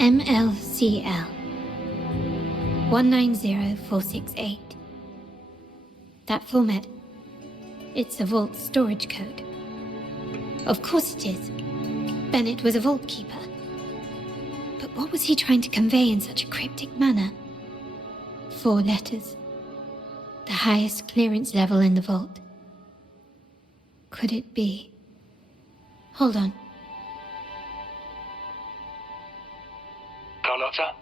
MLCL 190468. That format. It's a vault storage code. Of course it is. Bennett was a vault keeper. But what was he trying to convey in such a cryptic manner? 4 letters. The highest clearance level in the vault. Could it be? Hold on. Carlotta?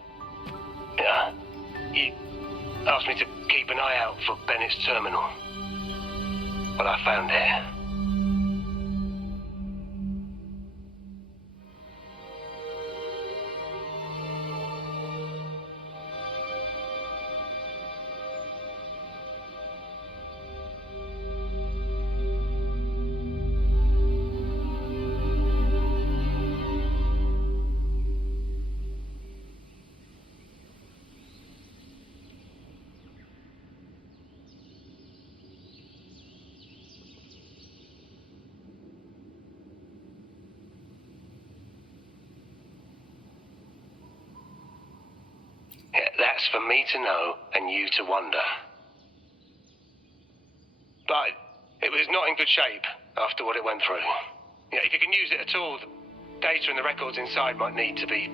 Yeah. You asked me to keep an eye out for Bennett's terminal. Well, I found it. Yeah, that's for me to know and you to wonder. But it was not in good shape after what it went through. Yeah, if you can use it at all, the data and the records inside might need to be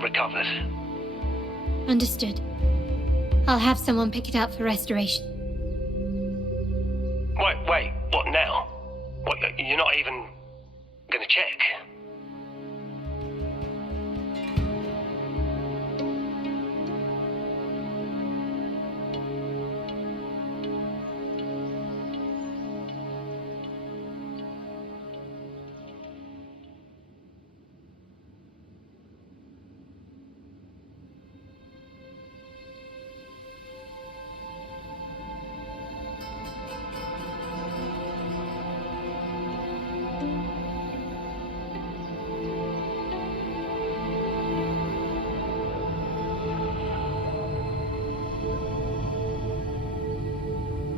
recovered. Understood. I'll have someone pick it up for restoration. Wait, what now? What, you're not even gonna check?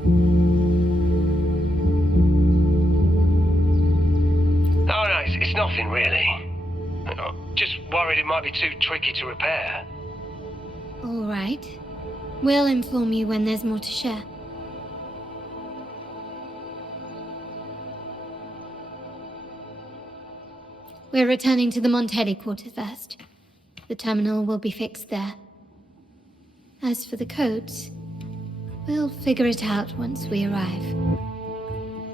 Oh, no, it's nothing really. Just worried it might be too tricky to repair. All right. We'll inform you when there's more to share. We're returning to the Montelli quarter first. The terminal will be fixed there. As for the codes, we'll figure it out once we arrive.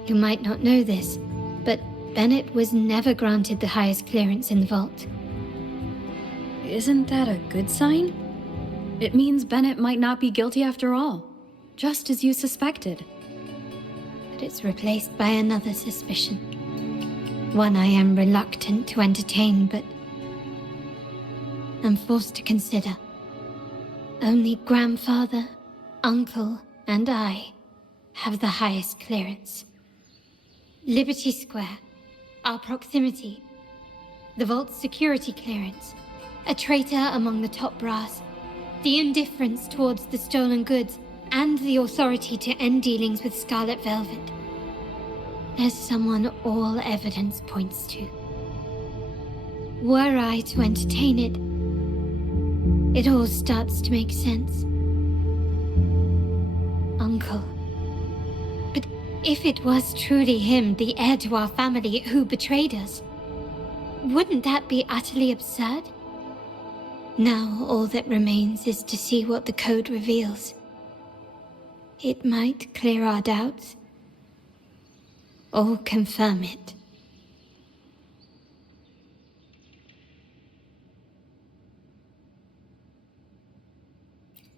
You might not know this, but Bennett was never granted the highest clearance in the vault. Isn't that a good sign? It means Bennett might not be guilty after all, just as you suspected. But it's replaced by another suspicion. One I am reluctant to entertain, but I'm forced to consider. Only grandfather, uncle, and I have the highest clearance. Liberty Square, our proximity, the vault's security clearance, a traitor among the top brass, the indifference towards the stolen goods, and the authority to end dealings with Scarlet Velvet. There's someone all evidence points to. Were I to entertain it, it all starts to make sense. Uncle. But if it was truly him, the heir to our family, who betrayed us, wouldn't that be utterly absurd? Now all that remains is to see what the code reveals. It might clear our doubts, or confirm it.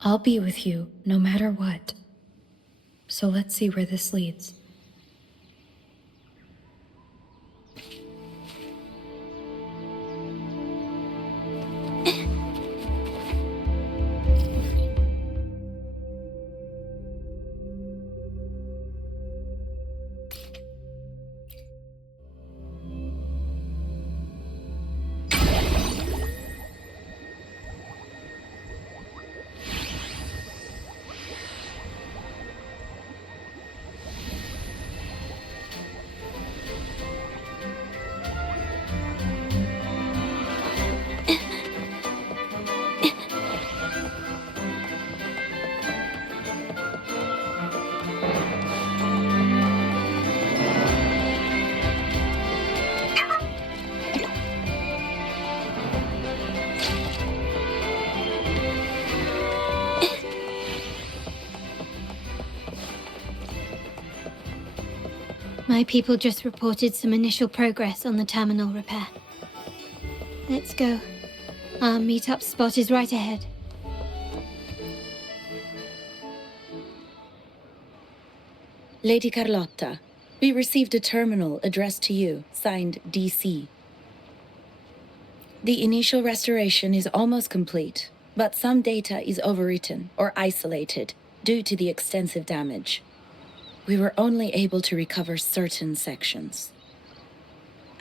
I'll be with you, no matter what. So let's see where this leads. My people just reported some initial progress on the terminal repair. Let's go. Our meet-up spot is right ahead. Lady Carlotta, we received a terminal addressed to you, signed DC. The initial restoration is almost complete, but some data is overwritten or isolated due to the extensive damage. We were only able to recover certain sections.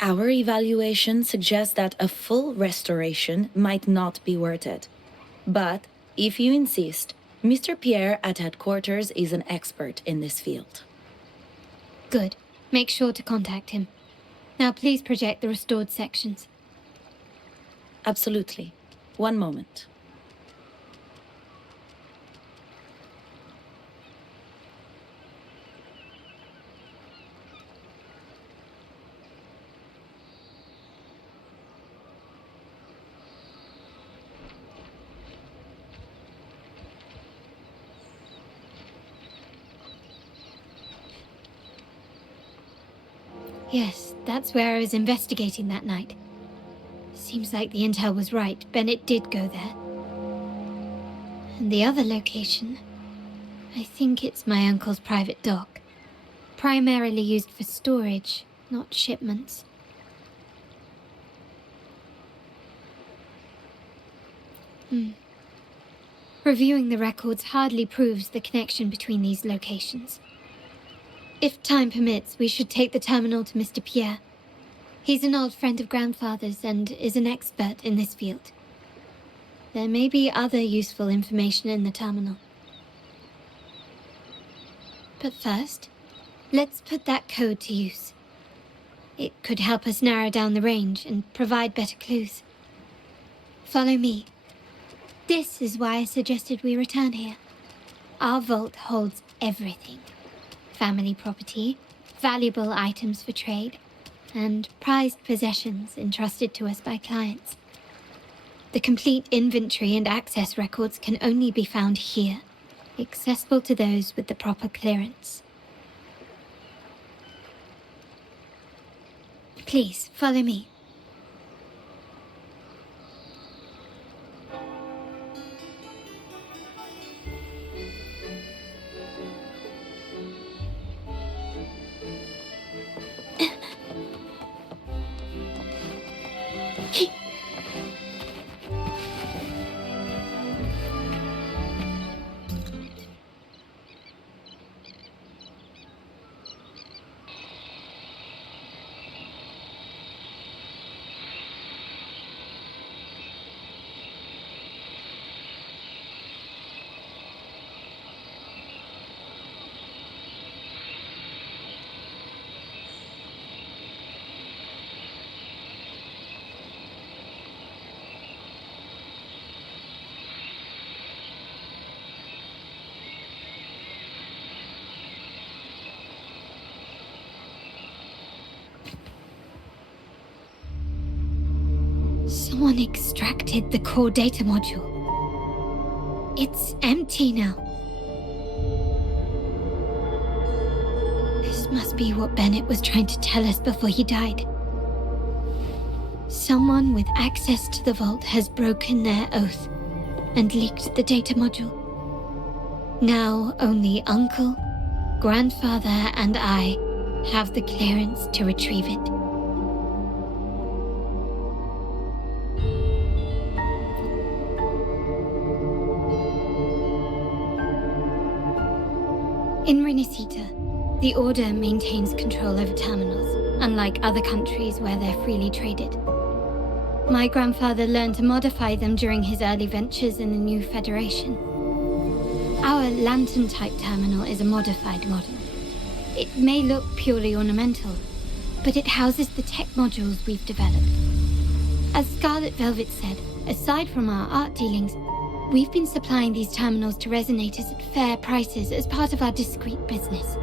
Our evaluation suggests that a full restoration might not be worth it. But, if you insist, Mr. Pierre at headquarters is an expert in this field. Good. Make sure to contact him. Now please project the restored sections. Absolutely. One moment. Yes, that's where I was investigating that night. Seems like the intel was right. Bennett did go there. And the other location, I think it's my uncle's private dock. Primarily used for storage, not shipments. Reviewing the records hardly proves the connection between these locations. If time permits, we should take the terminal to Mr. Pierre. He's an old friend of Grandfather's and is an expert in this field. There may be other useful information in the terminal. But first, let's put that code to use. It could help us narrow down the range and provide better clues. Follow me. This is why I suggested we return here. Our vault holds everything. Family property, valuable items for trade, and prized possessions entrusted to us by clients. The complete inventory and access records can only be found here, accessible to those with the proper clearance. Please, follow me. Someone extracted the core data module. It's empty now. This must be what Bennett was trying to tell us before he died. Someone with access to the vault has broken their oath and leaked the data module. Now only Uncle, Grandfather, and I have the clearance to retrieve it. In Renisita, the Order maintains control over terminals, unlike other countries where they're freely traded. My grandfather learned to modify them during his early ventures in the new Federation. Our lantern-type terminal is a modified model. It may look purely ornamental, but it houses the tech modules we've developed. As Scarlet Velvet said, aside from our art dealings, we've been supplying these terminals to resonators at fair prices as part of our discreet business.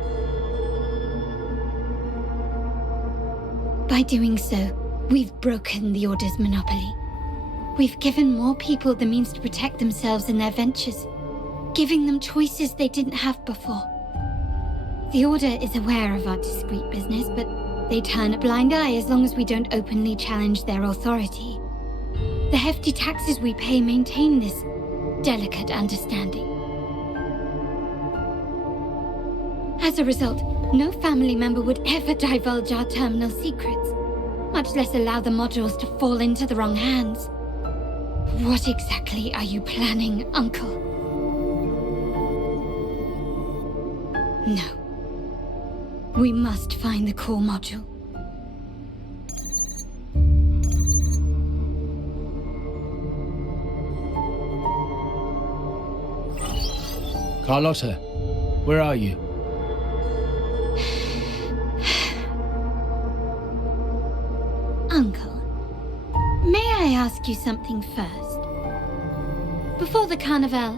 By doing so, we've broken the Order's monopoly. We've given more people the means to protect themselves in their ventures, giving them choices they didn't have before. The Order is aware of our discreet business, but they turn a blind eye as long as we don't openly challenge their authority. The hefty taxes we pay maintain this delicate understanding. As a result, no family member would ever divulge our terminal secrets, much less allow the modules to fall into the wrong hands. What exactly are you planning, Uncle? No. We must find the core module. Carlotta, where are you? Uncle, may I ask you something first? Before the carnival,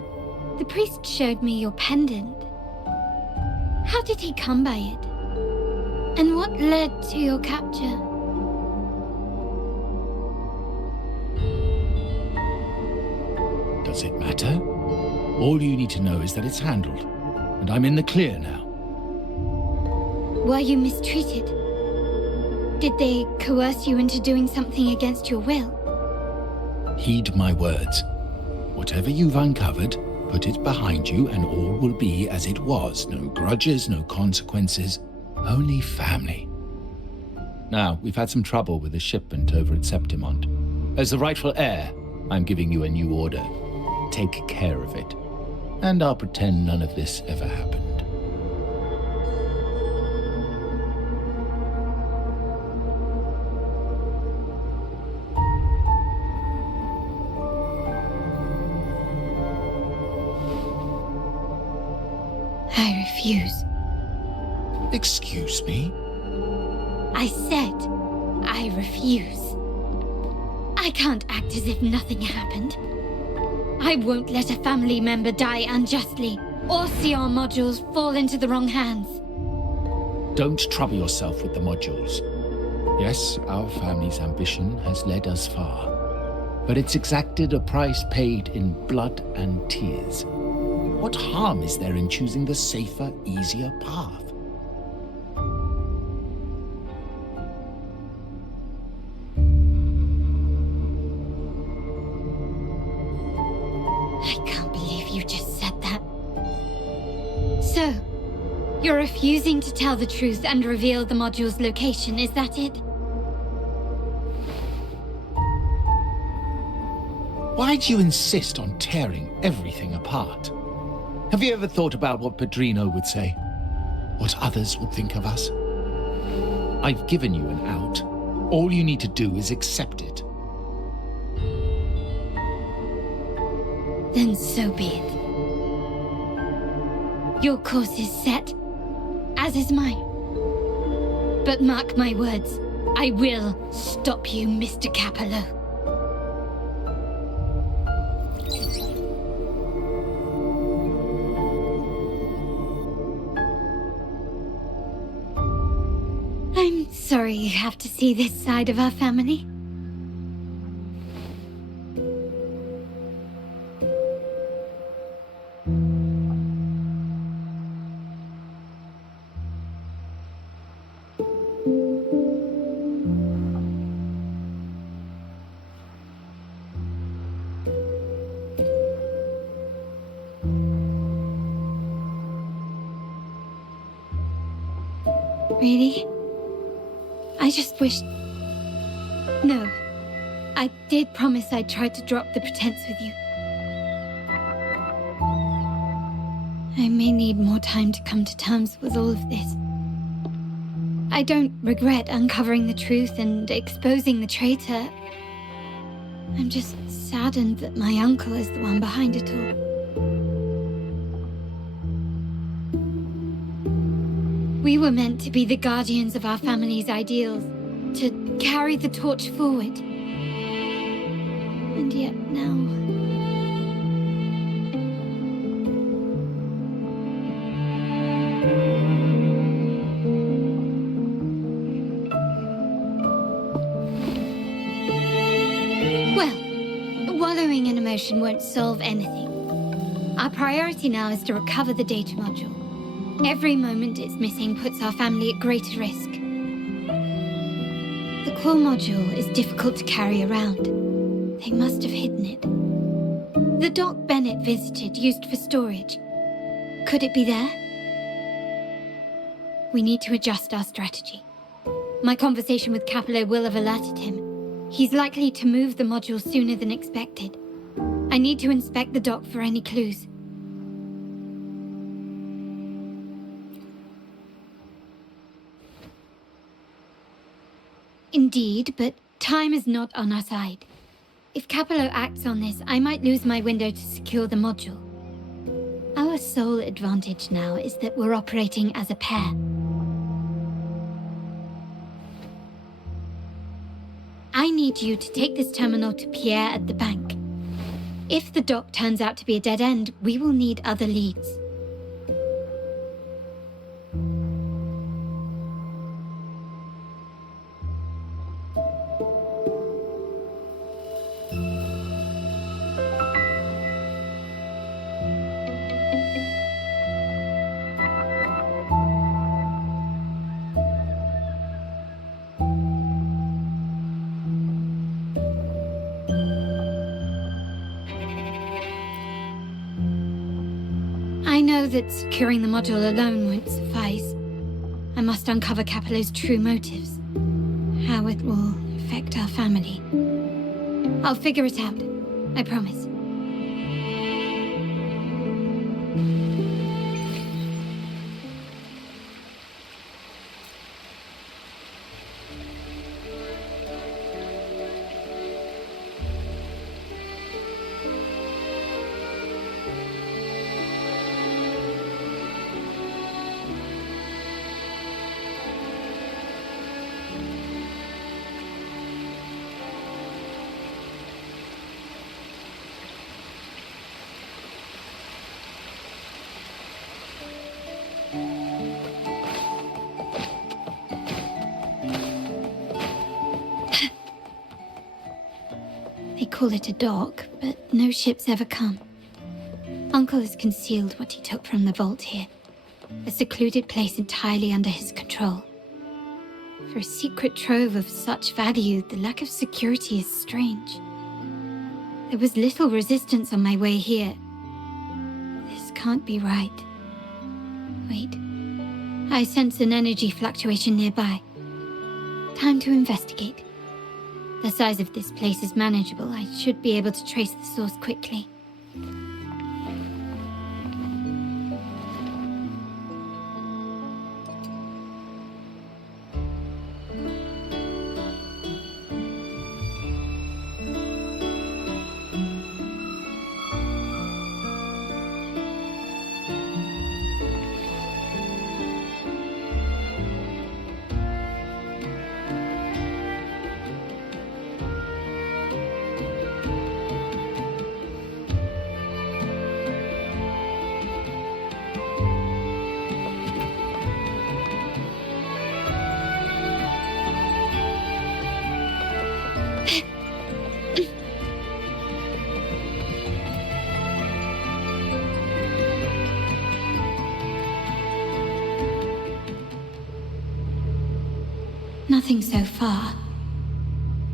the priest showed me your pendant. How did he come by it? And what led to your capture? Does it matter? All you need to know is that it's handled, and I'm in the clear now. Were you mistreated? Did they coerce you into doing something against your will? Heed my words. Whatever you've uncovered, put it behind you and all will be as it was. No grudges, no consequences, only family. Now, we've had some trouble with the shipment over at Septimont. As the rightful heir, I'm giving you a new order. Take care of it. And I'll pretend none of this ever happened. I refuse. Excuse me? I said I refuse. I can't act as if nothing happened. I won't let a family member die unjustly, or see our modules fall into the wrong hands. Don't trouble yourself with the modules. Yes, our family's ambition has led us far, but it's exacted a price paid in blood and tears. What harm is there in choosing the safer, easier path? I can't believe you just said that. So, you're refusing to tell the truth and reveal the module's location, is that it? Why do you insist on tearing everything apart? Have you ever thought about what Padrino would say? What others would think of us? I've given you an out. All you need to do is accept it. Then so be it. Your course is set, as is mine. But mark my words, I will stop you, Mr. Capello. I'm sorry you have to see this side of our family. Really? I just wished... No. I did promise I'd try to drop the pretense with you. I may need more time to come to terms with all of this. I don't regret uncovering the truth and exposing the traitor. I'm just saddened that my uncle is the one behind it all. We were meant to be the guardians of our family's ideals, to carry the torch forward. And yet now... Well, wallowing in emotion won't solve anything. Our priority now is to recover the data module. Every moment it's missing puts our family at greater risk. The core module is difficult to carry around. They must have hidden it. The dock Bennett visited used for storage. Could it be there? We need to adjust our strategy. My conversation with Capello will have alerted him. He's likely to move the module sooner than expected. I need to inspect the dock for any clues. Indeed, but time is not on our side. If Capello acts on this, I might lose my window to secure the module. Our sole advantage now is that we're operating as a pair. I need you to take this terminal to Pierre at the bank. If the dock turns out to be a dead end, we will need other leads. I know that securing the module alone won't suffice. I must uncover Capello's true motives. How it will affect our family. I'll figure it out. I promise. call it a dock, but no ships ever come. Uncle has concealed what he took from the vault here. A secluded place entirely under his control. For a secret trove of such value, the lack of security is strange. There was little resistance on my way here. This can't be right. Wait. I sense an energy fluctuation nearby. Time to investigate. The size of this place is manageable. I should be able to trace the source quickly. Nothing so far.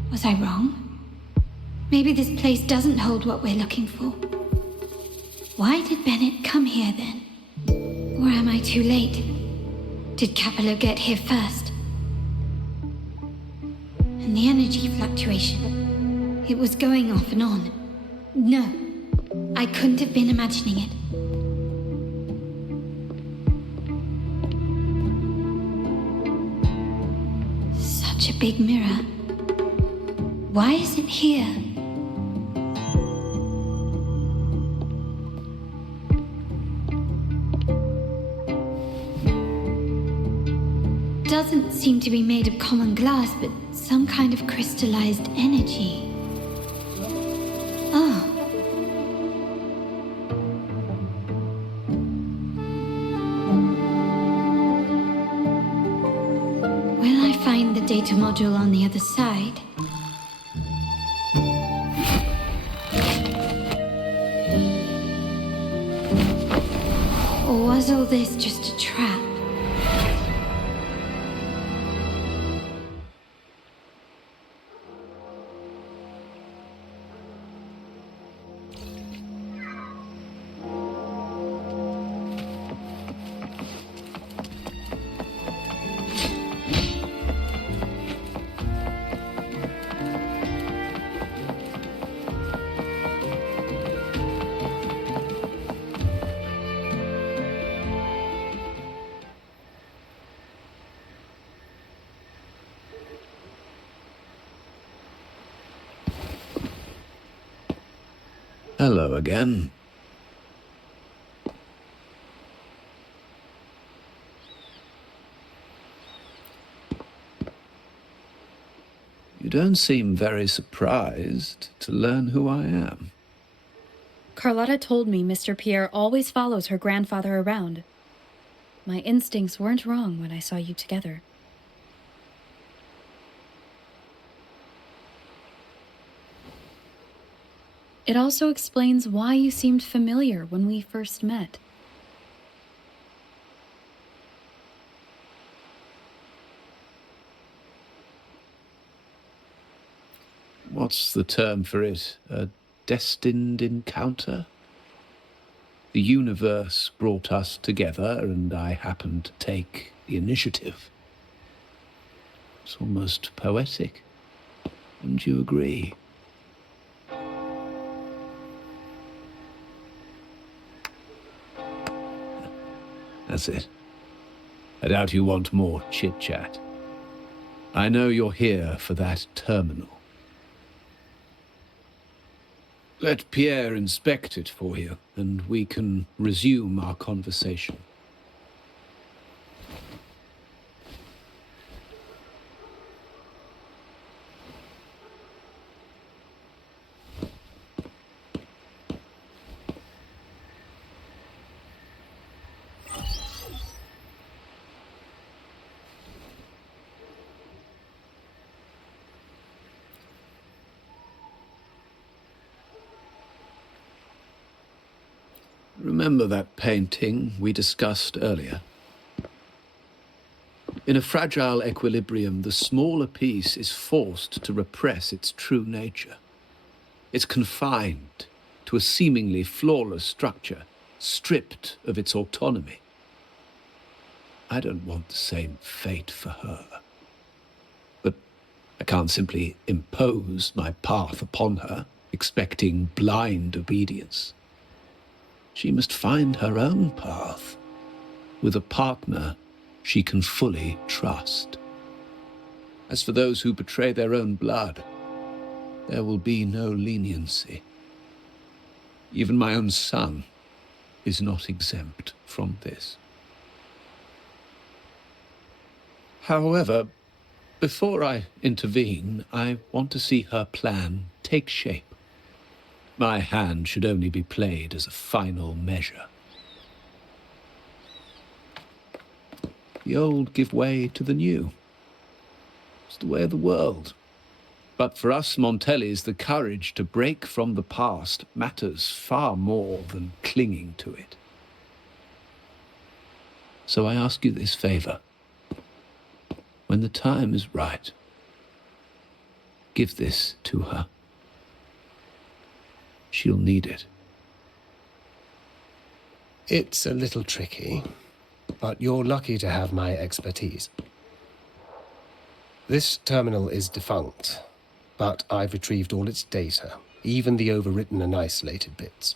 Was I wrong? Maybe this place doesn't hold what we're looking for. Why did Bennett come here then? Or am I too late? Did Capello get here first? And the energy fluctuation. It was going off and on. No, I couldn't have been imagining it. Such a big mirror. Why is it here? Doesn't seem to be made of common glass, but some kind of crystallized energy. Oh. Will I find the data module on the other side? Or was all this just a trap? Hello again. You don't seem very surprised to learn who I am. Carlotta told me Mr. Pierre always follows her grandfather around. My instincts weren't wrong when I saw you together. It also explains why you seemed familiar when we first met. What's the term for it? A destined encounter? The universe brought us together, and I happened to take the initiative. It's almost poetic. Wouldn't you agree? That's it. I doubt you want more chit-chat. I know you're here for that terminal. Let Pierre inspect it for you, and we can resume our conversation. Remember that painting we discussed earlier? In a fragile equilibrium, the smaller piece is forced to repress its true nature. It's confined to a seemingly flawless structure, stripped of its autonomy. I don't want the same fate for her. But I can't simply impose my path upon her, expecting blind obedience. She must find her own path, with a partner she can fully trust. As for those who betray their own blood, there will be no leniency. Even my own son is not exempt from this. However, before I intervene, I want to see her plan take shape. My hand should only be played as a final measure. The old give way to the new. It's the way of the world. But for us Montellis, the courage to break from the past matters far more than clinging to it. So I ask you this favor. When the time is right, give this to her. She'll need it. It's a little tricky, but you're lucky to have my expertise. This terminal is defunct, but I've retrieved all its data, even the overwritten and isolated bits.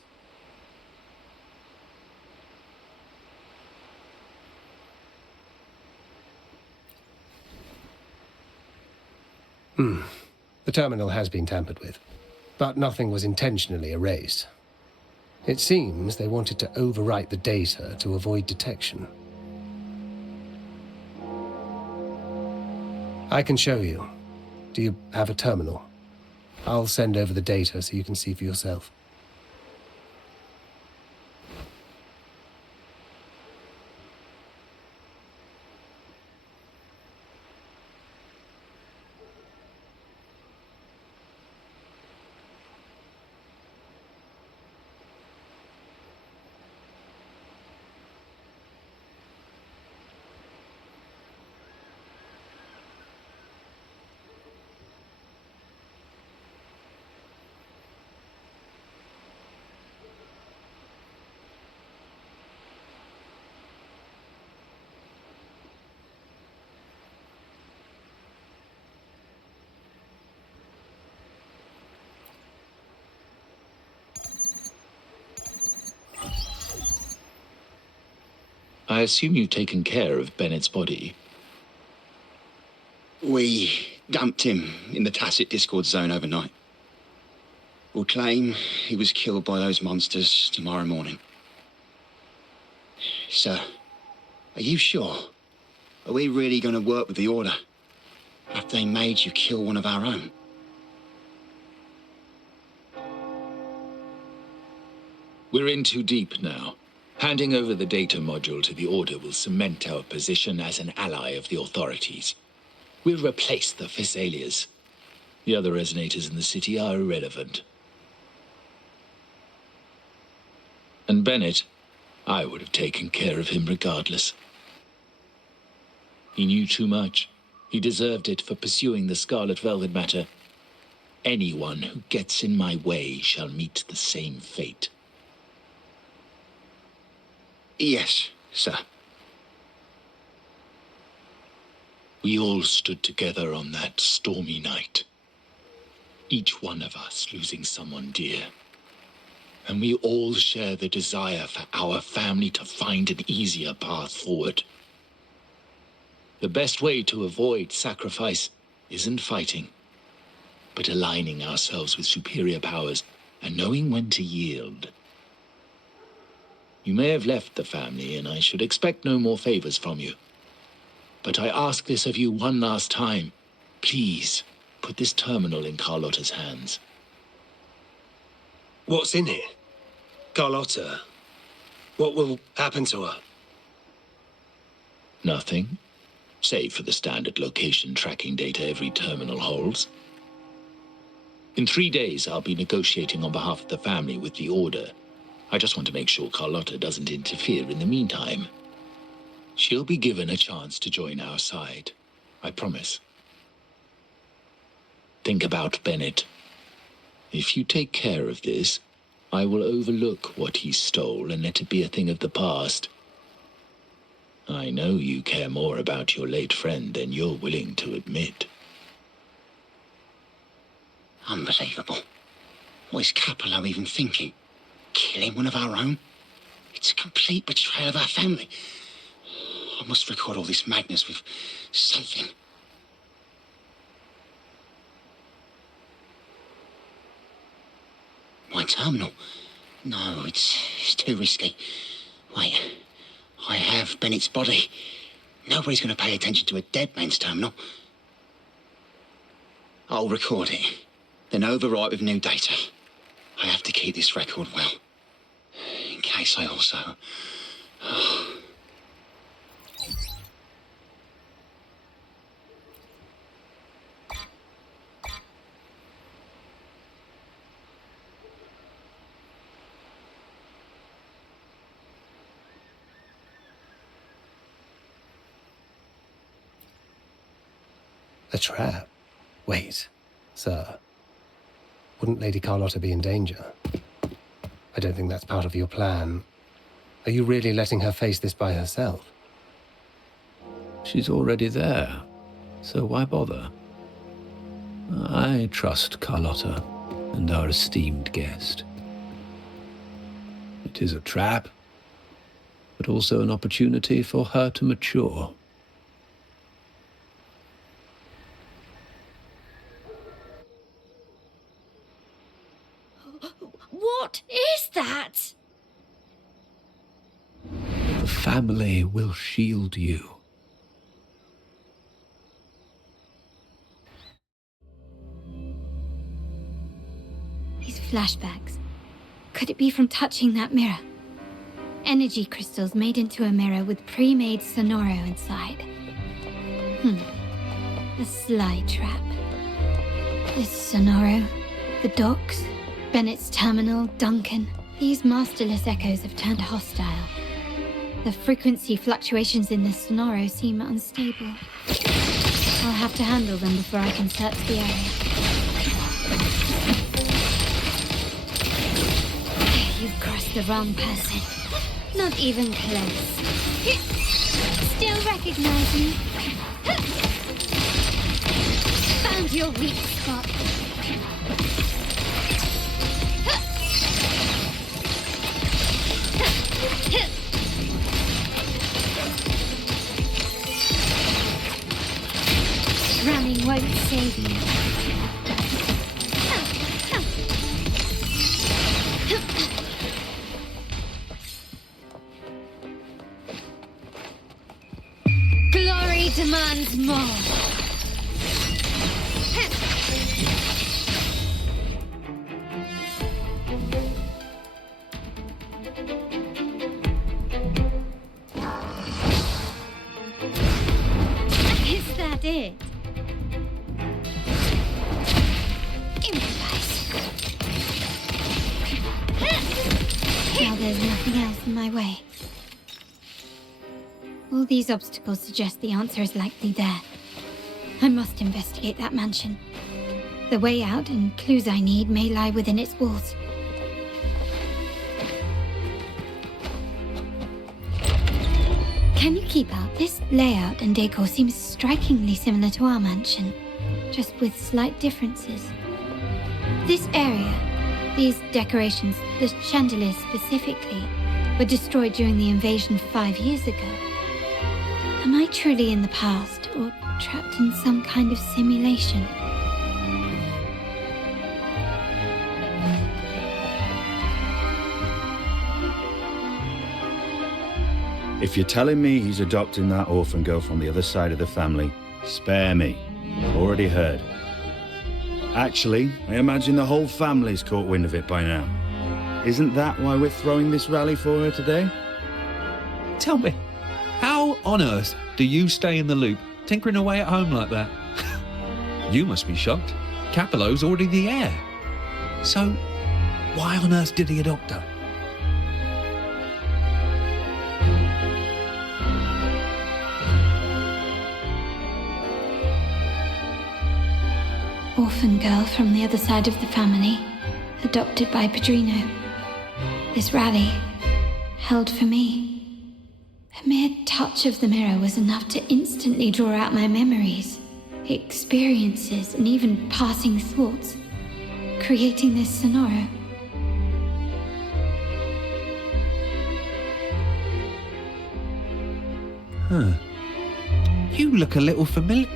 The terminal has been tampered with, but nothing was intentionally erased. It seems they wanted to overwrite the data to avoid detection. I can show you. Do you have a terminal? I'll send over the data so you can see for yourself. I assume you've taken care of Bennett's body. We dumped him in the tacit Discord zone overnight. We'll claim he was killed by those monsters tomorrow morning. Sir, are you sure? Are we really going to work with the Order after they made you kill one of our own? We're in too deep now. Handing over the data module to the Order will cement our position as an ally of the authorities. We'll replace the Physaelias. The other resonators in the city are irrelevant. And Bennett, I would have taken care of him regardless. He knew too much. He deserved it for pursuing the Scarlet Velvet matter. Anyone who gets in my way shall meet the same fate. Yes, sir. We all stood together on that stormy night. Each one of us losing someone dear. And we all share the desire for our family to find an easier path forward. The best way to avoid sacrifice isn't fighting, but aligning ourselves with superior powers and knowing when to yield. You may have left the family, and I should expect no more favors from you. But I ask this of you one last time. Please, put this terminal in Carlotta's hands. What's in it? Carlotta? What will happen to her? Nothing, save for the standard location tracking data every terminal holds. In 3 days, I'll be negotiating on behalf of the family with the Order. I just want to make sure Carlotta doesn't interfere in the meantime. She'll be given a chance to join our side. I promise. Think about Bennett. If you take care of this, I will overlook what he stole and let it be a thing of the past. I know you care more about your late friend than you're willing to admit. Unbelievable. What is Capello even thinking? Killing one of our own? It's a complete betrayal of our family. I must record all this madness with something. My terminal? No, it's too risky. Wait, I have Bennett's body. Nobody's going to pay attention to a dead man's terminal. I'll record it, then overwrite with new data. I have to keep this record well, in case I also... A trap? Wait, sir. Wouldn't Lady Carlotta be in danger? I don't think that's part of your plan. Are you really letting her face this by herself? She's already there, so why bother? I trust Carlotta and our esteemed guest. It is a trap, but also an opportunity for her to mature. What is that? The family will shield you. These flashbacks. Could it be from touching that mirror? Energy crystals made into a mirror with pre-made Sonoro inside. A sly trap. This Sonoro, the docks, Bennett's terminal, Duncan. These masterless echoes have turned hostile. The frequency fluctuations in the Sonoro seem unstable. I'll have to handle them before I can search the area. You've crossed the wrong person. Not even close. Still recognize me? Found your weak spot. Running won't save you. Glory demands more. Is that it? Now there's nothing else in my way. All these obstacles suggest the answer is likely there. I must investigate that mansion. The way out and clues I need may lie within its walls. Can you keep up? This layout and decor seems strikingly similar to our mansion, just with slight differences. This area, these decorations, the chandeliers specifically, were destroyed during the invasion 5 years ago. Am I truly in the past, or trapped in some kind of simulation? If you're telling me he's adopting that orphan girl from the other side of the family, spare me. Already heard. Actually, I imagine the whole family's caught wind of it by now. Isn't that why we're throwing this rally for her today? Tell me, how on earth do you stay in the loop, tinkering away at home like that? You must be shocked. Capello's already the heir. So, why on earth did he adopt her? orphan girl from the other side of the family, adopted by Padrino. This rally held for me. A mere touch of the mirror was enough to instantly draw out my memories, experiences, and even passing thoughts, creating this scenario. Huh. You look a little familiar.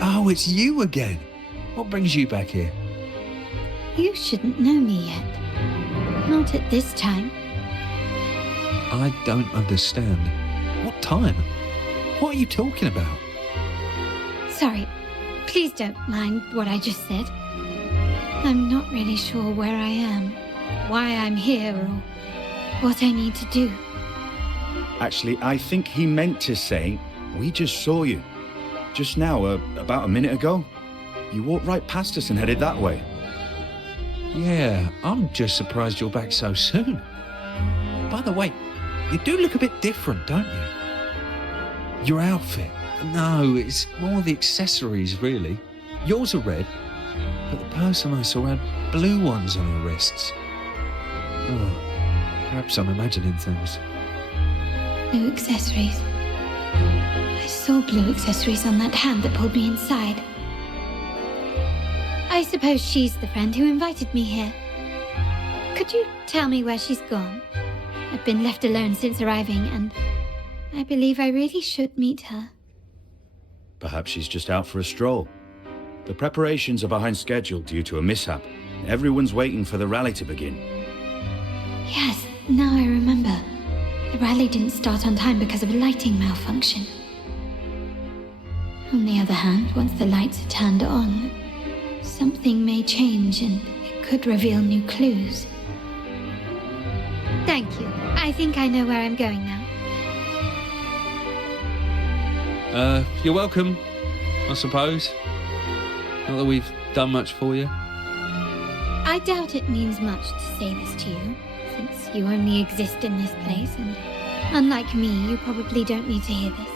Oh, it's you again. What brings you back here? You shouldn't know me yet. Not at this time. I don't understand. What time? What are you talking about? Sorry, please don't mind what I just said. I'm not really sure where I am, why I'm here, or what I need to do. Actually, I think he meant to say, we just saw you. Just now, about a minute ago. You walked right past us and headed that way. Yeah, I'm just surprised you're back so soon. By the way, you do look a bit different, don't you? Your outfit. No, it's more the accessories, really. Yours are red, but the person I saw had blue ones on her wrists. Oh, perhaps I'm imagining things. Blue accessories. I saw blue accessories on that hand that pulled me inside. I suppose she's the friend who invited me here. Could you tell me where she's gone? I've been left alone since arriving, and I believe I really should meet her. Perhaps she's just out for a stroll. The preparations are behind schedule due to a mishap. Everyone's waiting for the rally to begin. Yes, now I remember. The rally didn't start on time because of a lighting malfunction. On the other hand, once the lights are turned on, something may change and it could reveal new clues. Thank you. I think I know where I'm going now. You're welcome, I suppose. Not that we've done much for you. I doubt it means much to say this to you, since you only exist in this place, and unlike me, you probably don't need to hear this.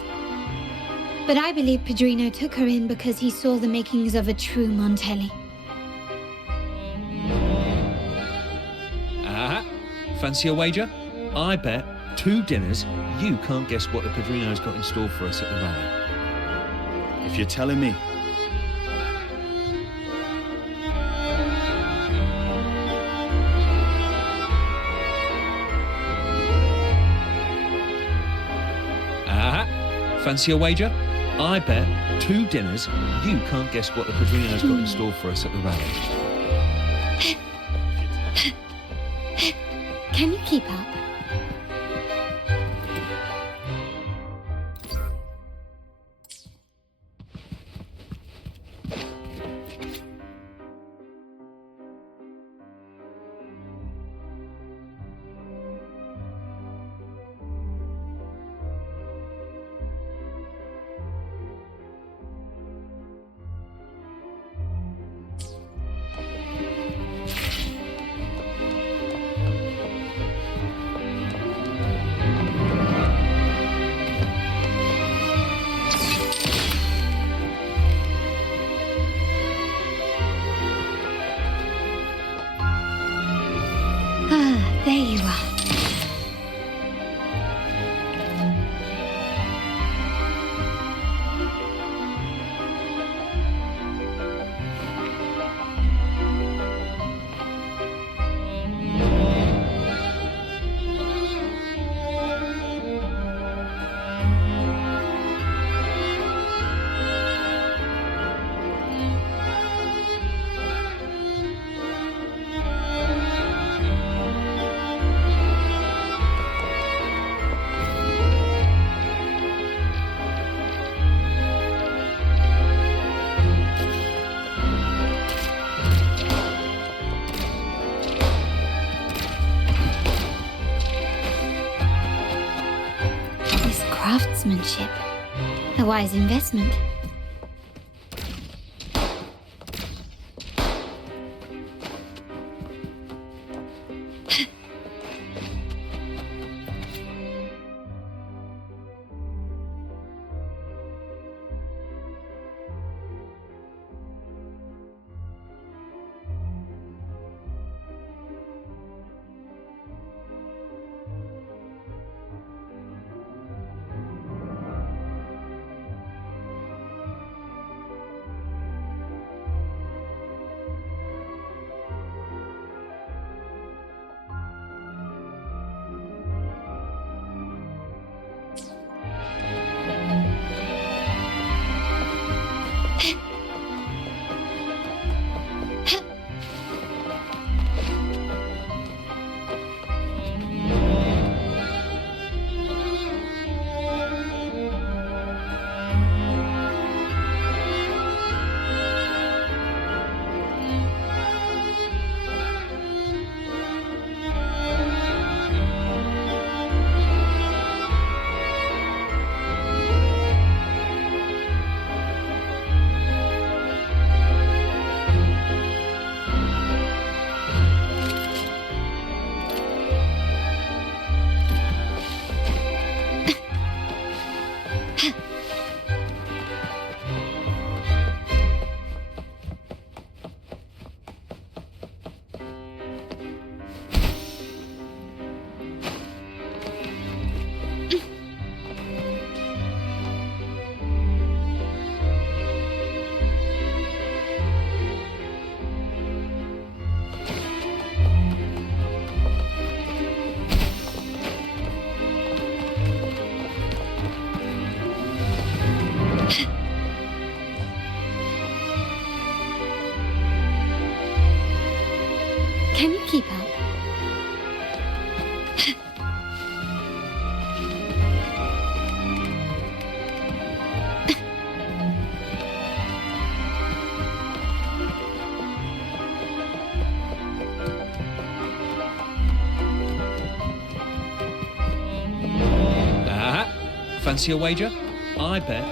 But I believe Padrino took her in because he saw the makings of a true Montelli. Fancy a wager? I bet 2 dinners you can't guess what the Padrino's got in store for us at the rally. If you're telling me. Fancy a wager? I bet 2 dinners you can't guess what the Padrino's got in store for us at the rally. Can you keep up? There you are. Craftsmanship. A wise investment. Fancy a wager? I bet.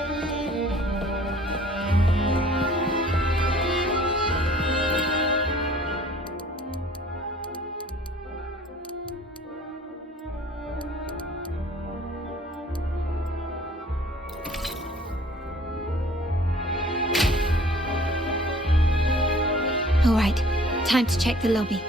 All right, time to check the lobby.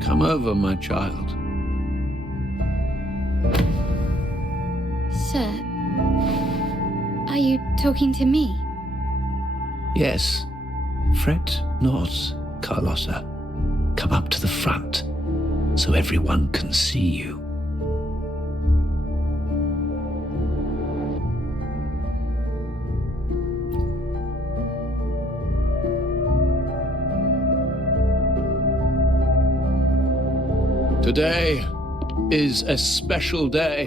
Come over, my child. Sir, are you talking to me? Yes. Fret not, Carlotta. Come up to the front, so everyone can see you. Today is a special day.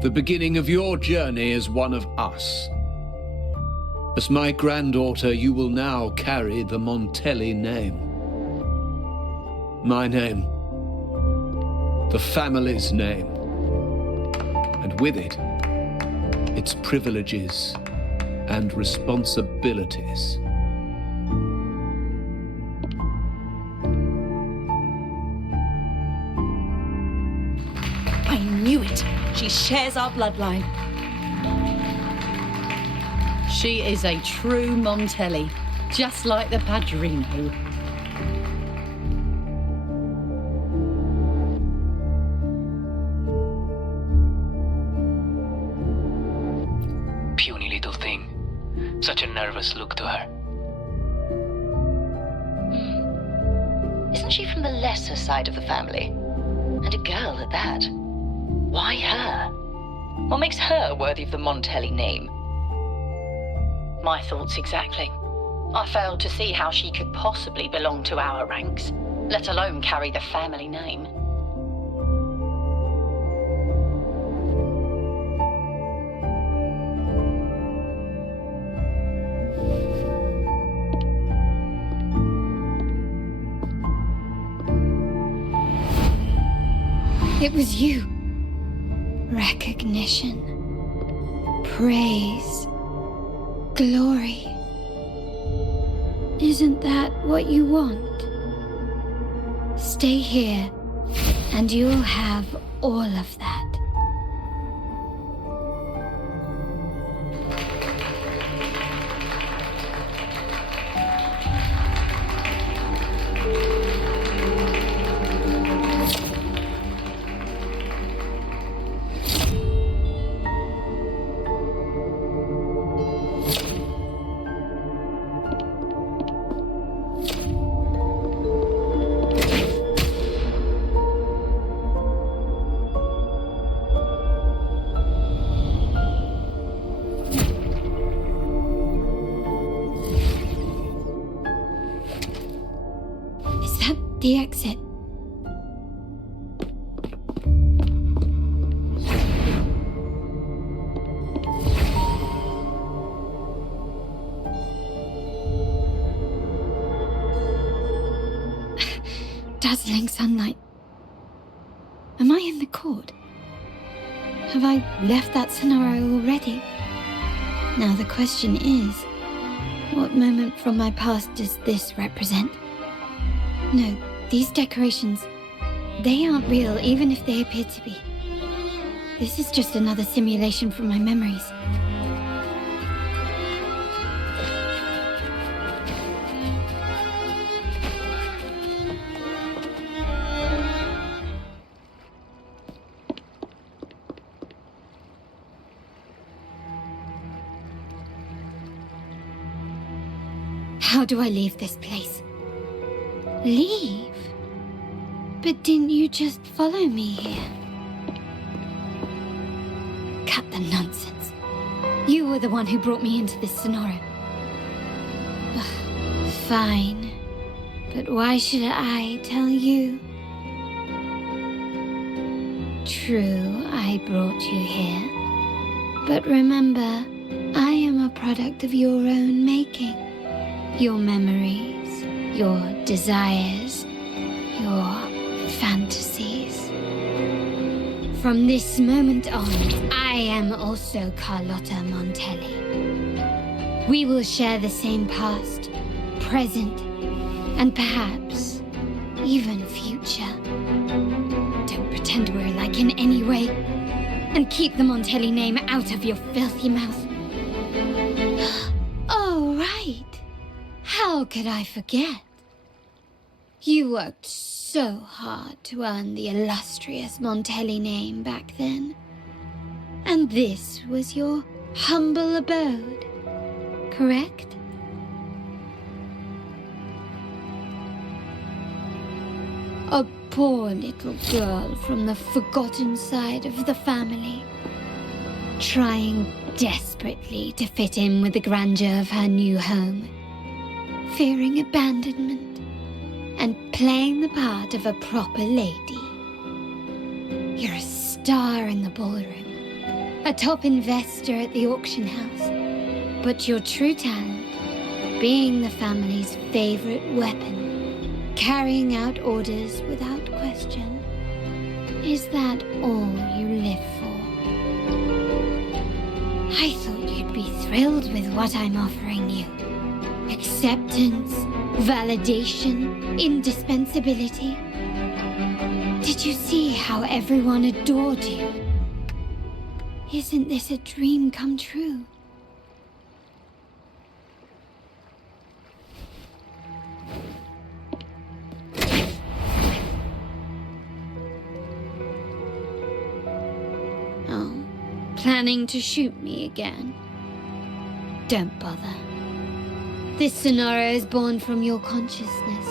The beginning of your journey as one of us. As my granddaughter, you will now carry the Montelli name. My name. The family's name. And with it, its privileges and responsibilities. I knew it. She shares our bloodline. She is a true Montelli, just like the Padrino. Puny little thing. Such a nervous look to her. Isn't she from the lesser side of the family? And a girl at that. Why her? What makes her worthy of the Montelli name? My thoughts exactly. I failed to see how she could possibly belong to our ranks, let alone carry the family name. It was you. Recognition. Praise. Glory. Isn't that what you want? Stay here, and you'll have all of that. The exit. Dazzling sunlight. Am I in the court? Have I left that scenario already? Now the question is, what moment from my past does this represent? No, these decorations, they aren't real even if they appear to be. This is just another simulation from my memories. How do I leave this place? Leave? But didn't you just follow me here? Cut the nonsense. You were the one who brought me into this scenario. Fine. But why should I tell you? True, I brought you here. But remember, I am a product of your own making. Your memories, your desires, your fantasies. From this moment on, I am also Carlotta Montelli. We will share the same past, present, and perhaps even future. Don't pretend we're alike in any way, and keep the Montelli name out of your filthy mouth. Oh, right. How could I forget? You worked so hard to earn the illustrious Montelli name back then. And this was your humble abode, correct? A poor little girl from the forgotten side of the family, trying desperately to fit in with the grandeur of her new home, fearing abandonment, and playing the part of a proper lady. You're a star in the ballroom, a top investor at the auction house, but your true talent, being the family's favorite weapon, carrying out orders without question. Is that all you live for? I thought you'd be thrilled with what I'm offering you. Acceptance, validation, indispensability. Did you see how everyone adored you? Isn't this a dream come true? Planning to shoot me again? Don't bother. This scenario is born from your consciousness,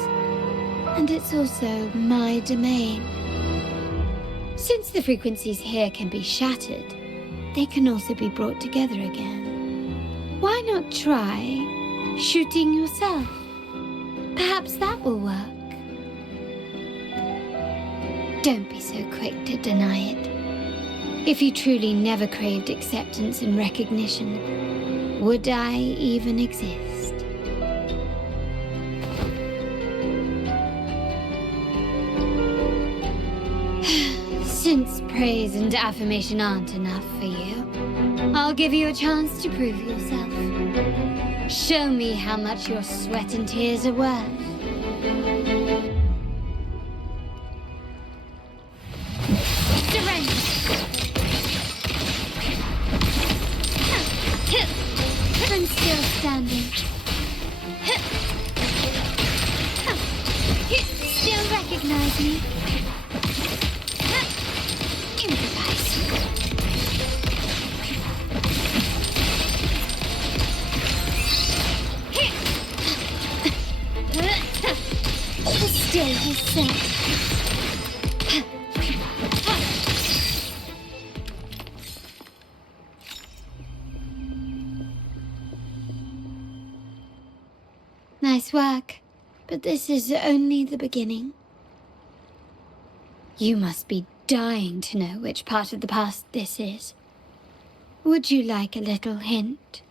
and it's also my domain. Since the frequencies here can be shattered, they can also be brought together again. Why not try shooting yourself? Perhaps that will work. Don't be so quick to deny it. If you truly never craved acceptance and recognition, would I even exist? Since praise and affirmation aren't enough for you, I'll give you a chance to prove yourself. Show me how much your sweat and tears are worth. Surrender! I'm still standing. Still recognize me? Improvise. Still yourself. Nice work, but this is only the beginning. You must be dying to know which part of the past this is. Would you like a little hint?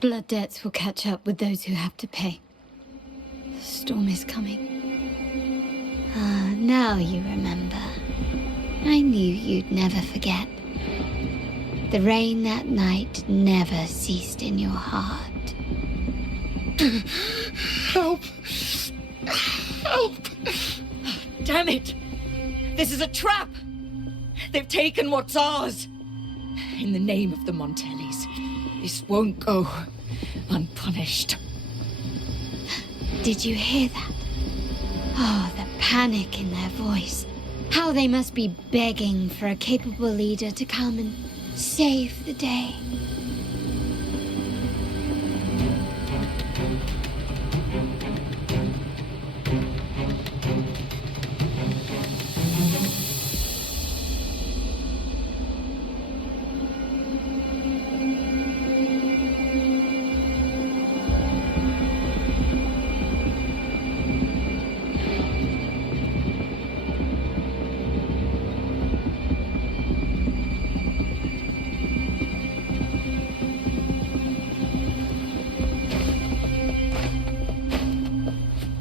Blood debts will catch up with those who have to pay. The storm is coming. Ah, now you remember. I knew you'd never forget. The rain that night never ceased in your heart. Help! Help! Damn it! This is a trap! They've taken what's ours! In the name of the Montellis, this won't go unpunished. Did you hear that? Oh, the panic in their voice. How they must be begging for a capable leader to come and save the day.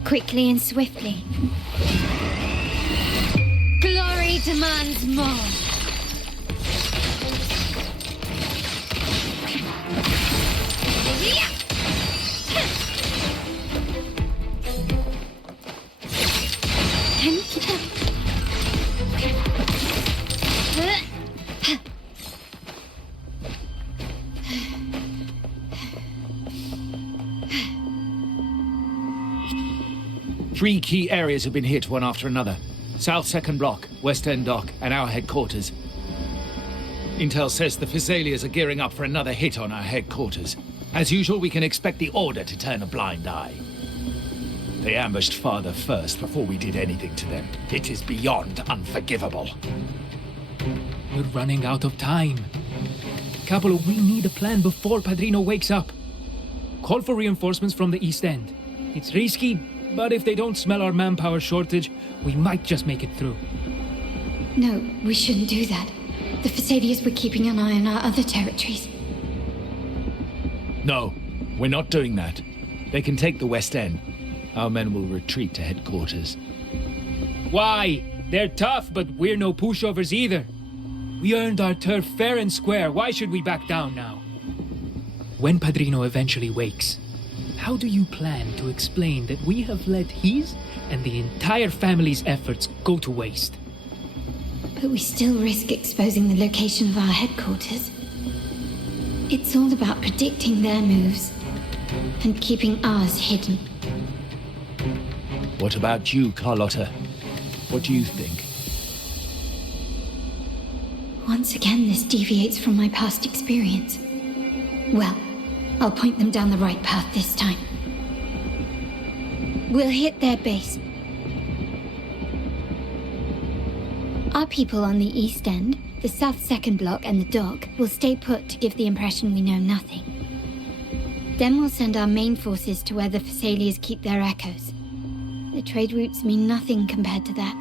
Quickly and swiftly. Glory demands more. Can you keep up? Three key areas have been hit one after another. South Second Block, West End Dock, and our headquarters. Intel says the Thessalians are gearing up for another hit on our headquarters. As usual, we can expect the Order to turn a blind eye. They ambushed Father first before we did anything to them. It is beyond unforgivable. We're running out of time. Capolo, we need a plan before Padrino wakes up. Call for reinforcements from the East End. It's risky, but if they don't smell our manpower shortage, we might just make it through. No, we shouldn't do that. The Thessalians were keeping an eye on our other territories. No, we're not doing that. They can take the West End. Our men will retreat to headquarters. Why? They're tough, but we're no pushovers either. We earned our turf fair and square. Why should we back down now? When Padrino eventually wakes, how do you plan to explain that we have let his and the entire family's efforts go to waste? But we still risk exposing the location of our headquarters. It's all about predicting their moves and keeping ours hidden. What about you, Carlotta? What do you think? Once again, this deviates from my past experience. Well, I'll point them down the right path this time. We'll hit their base. Our people on the East End, the South Second Block, and the Dock will stay put to give the impression we know nothing. Then we'll send our main forces to where the Thessalians keep their echoes. The trade routes mean nothing compared to that.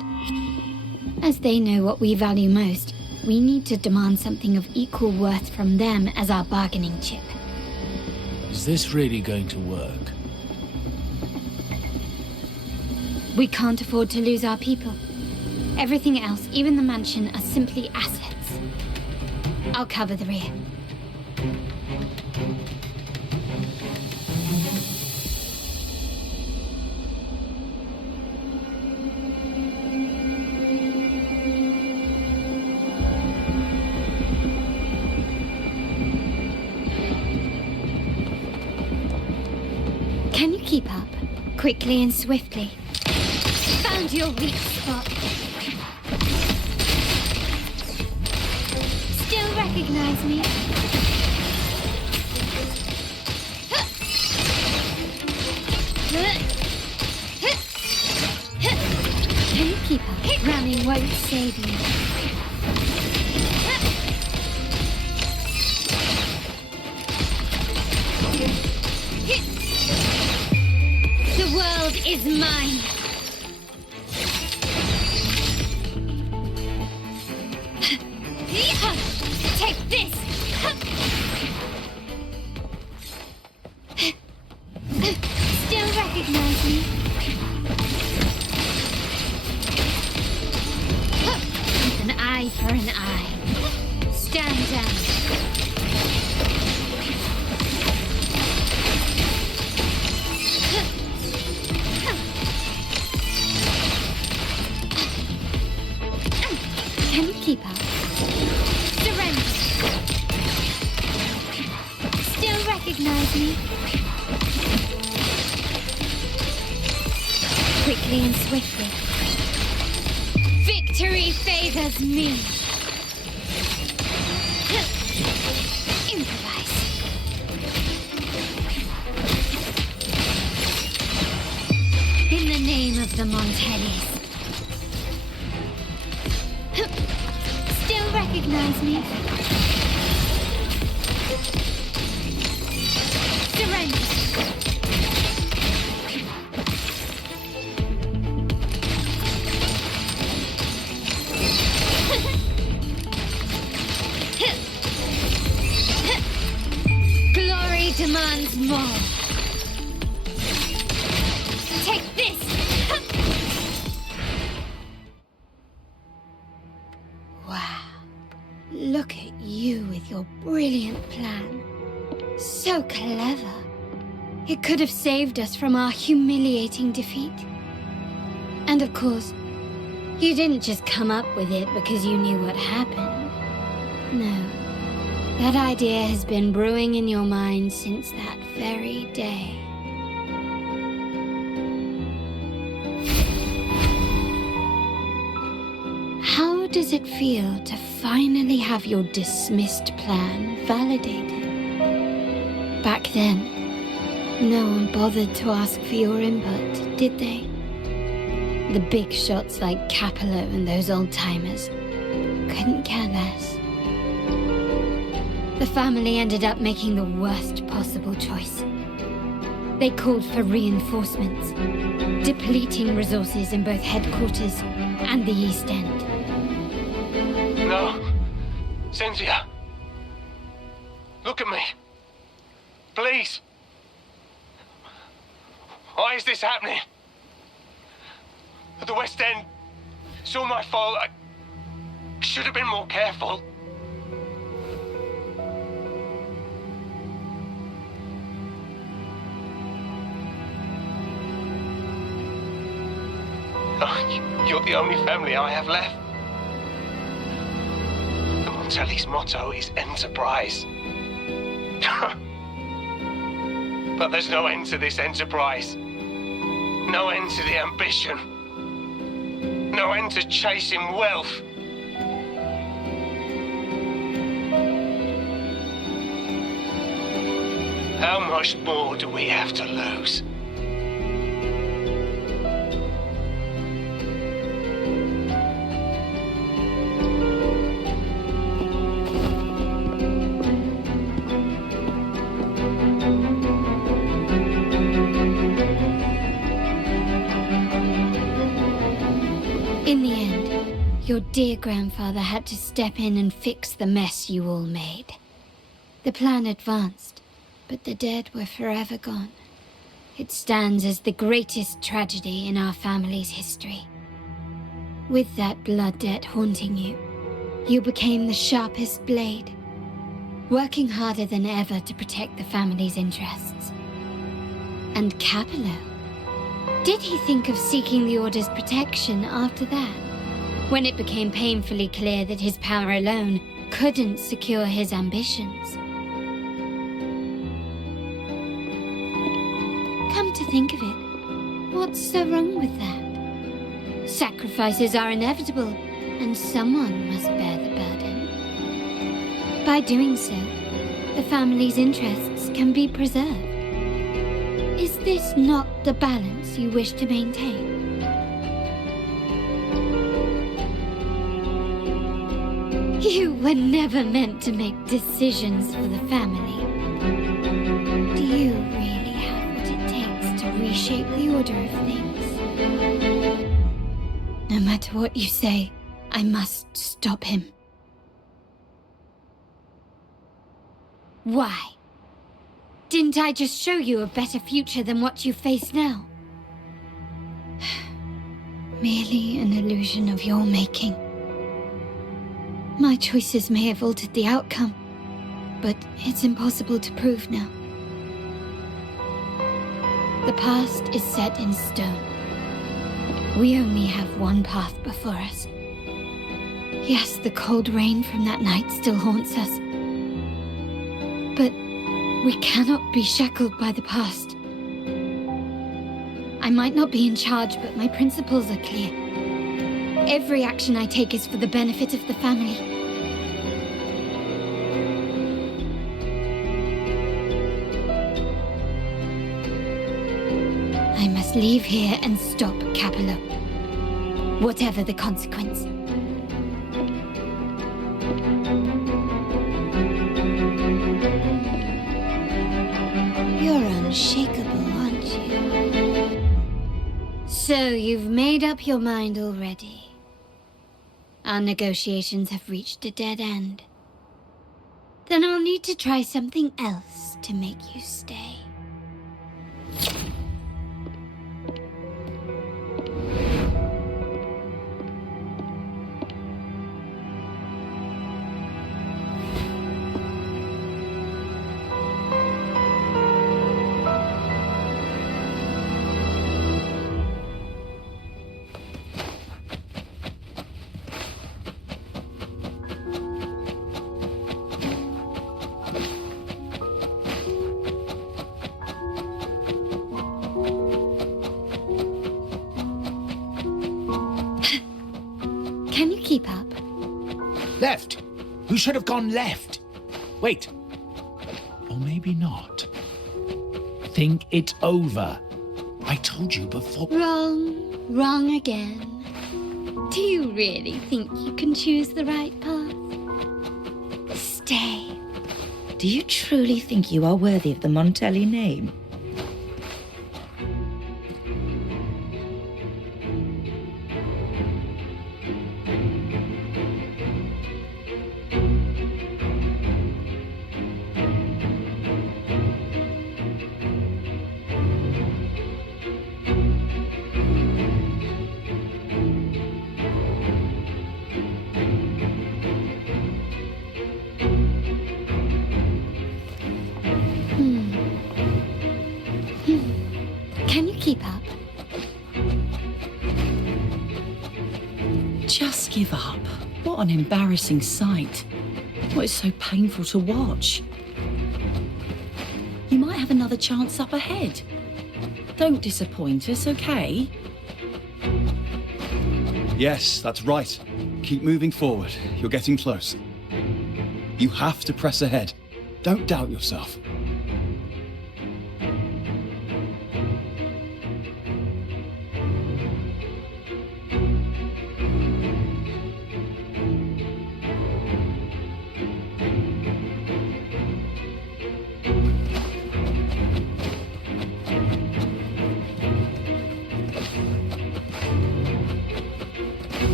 As they know what we value most, we need to demand something of equal worth from them as our bargaining chip. Is this really going to work? We can't afford to lose our people. Everything else, even the mansion, are simply assets. I'll cover the rear. Can you keep up? Quickly and swiftly. Found your weak spot. Still recognize me? Can you keep up? Running won't save you. The world is mine. Take this! Still recognize me? An eye for an eye. Stand down. Can you keep up? Surrender. Still recognize me? Quickly and swiftly. Victory favors me. Improvise. In the name of the Montellis. Still recognize me? Surrender. Glory demands more. Take this! Wow. Look at you with your brilliant plan. So clever. It could have saved us from our humiliating defeat. And of course, you didn't just come up with it because you knew what happened. No. That idea has been brewing in your mind since that very day. How does it feel to finally have your dismissed plan validated? Back then, no one bothered to ask for your input, did they? The big shots like Capello and those old-timers couldn't care less. The family ended up making the worst possible choice. They called for reinforcements, depleting resources in both headquarters and the East End. No. Cynthia. Look at me. Please. Why is this happening? At the West End, it's all my fault. I should have been more careful. Oh, you're the only family I have left. The Montelli's motto is enterprise. But there's no end to this enterprise. No end to the ambition. No end to chasing wealth. How much more do we have to lose? In the end, your dear grandfather had to step in and fix the mess you all made. The plan advanced, but the dead were forever gone. It stands as the greatest tragedy in our family's history. With that blood debt haunting you, you became the sharpest blade, working harder than ever to protect the family's interests. And Capello? Did he think of seeking the Order's protection after that, when it became painfully clear that his power alone couldn't secure his ambitions? Come to think of it, what's so wrong with that? Sacrifices are inevitable, and someone must bear the burden. By doing so, the family's interests can be preserved. Is this not the balance you wish to maintain? You were never meant to make decisions for the family. Do you really have what it takes to reshape the order of things? No matter what you say, I must stop him. Why? Didn't I just show you a better future than what you face now? Merely an illusion of your making. My choices may have altered the outcome, but it's impossible to prove now. The past is set in stone. We only have one path before us. Yes, the cold rain from that night still haunts us. But we cannot be shackled by the past. I might not be in charge, but my principles are clear. Every action I take is for the benefit of the family. I must leave here and stop Capello, whatever the consequence. You're unshakable, aren't you? So you've made up your mind already. Our negotiations have reached a dead end. Then I'll need to try something else to make you stay. Can you keep up? Left! You should have gone left! Wait. Or maybe not. Think it over. I told you before. Wrong. Wrong again. Do you really think you can choose the right path? Stay. Do you truly think you are worthy of the Montelli name? Can you keep up? Just give up. What an embarrassing sight. What is so painful to watch. You might have another chance up ahead. Don't disappoint us, okay? Yes, that's right. Keep moving forward. You're getting close. You have to press ahead. Don't doubt yourself.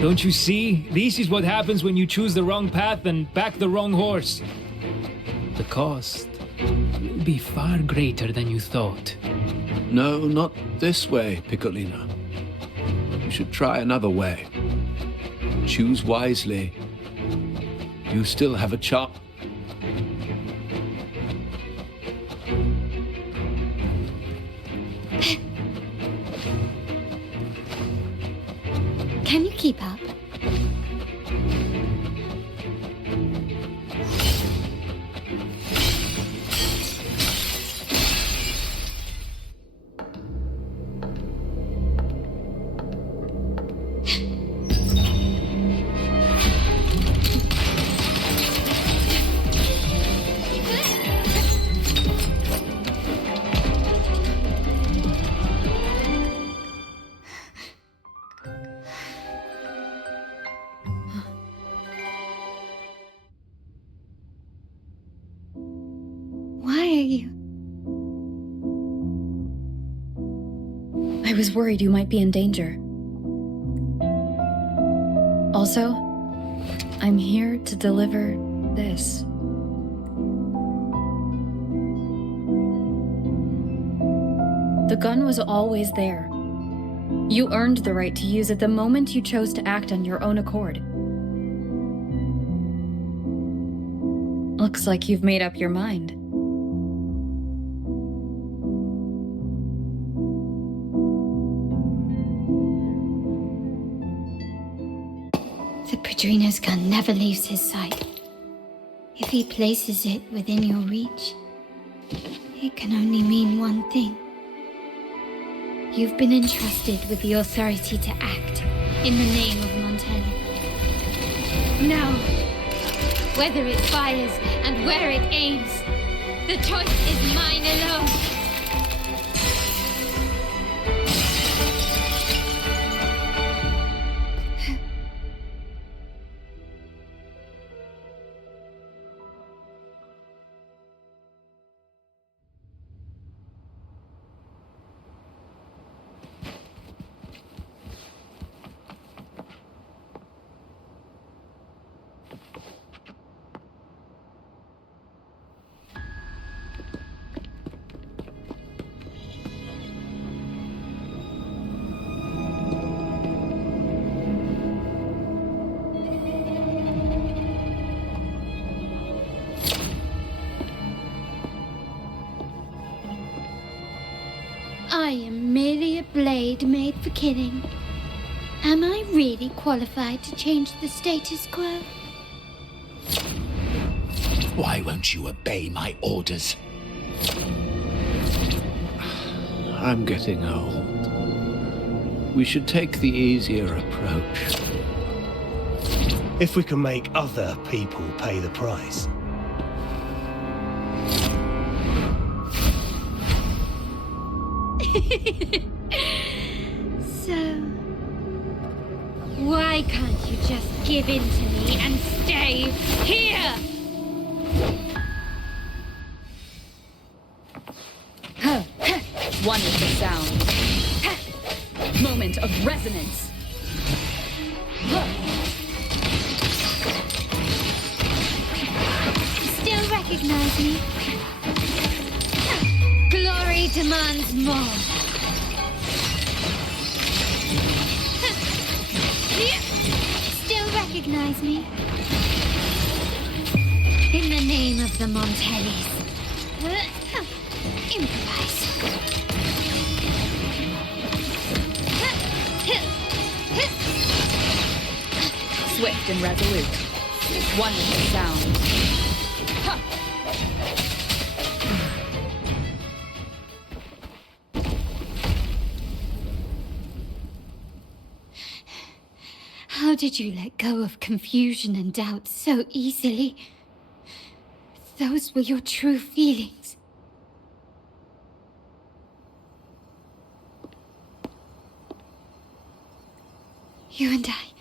Don't you see? This is what happens when you choose the wrong path and back the wrong horse. The cost will be far greater than you thought. No, not this way, Piccolino. You should try another way. Choose wisely. You still have a chance. Can you keep up? Why are you? I was worried you might be in danger. Also, I'm here to deliver this. The gun was always there. You earned the right to use it the moment you chose to act on your own accord. Looks like you've made up your mind. The Padrino's gun never leaves his sight. If he places it within your reach, it can only mean one thing. You've been entrusted with the authority to act in the name of Montelli. Now, whether it fires and where it aims, the choice is mine alone. I am merely a blade made for killing. Am I really qualified to change the status quo? Why won't you obey my orders? I'm getting old. We should take the easier approach. If we can make other people pay the price. So, why can't you just give in to me and stay here? One is the sound. Moment of resonance. Still recognize me? Glory demands more. Still recognize me? In the name of the Montellis. Improvise. Swift and resolute. One is the sound. How did you let go of confusion and doubt so easily? Those were your true feelings. You and I.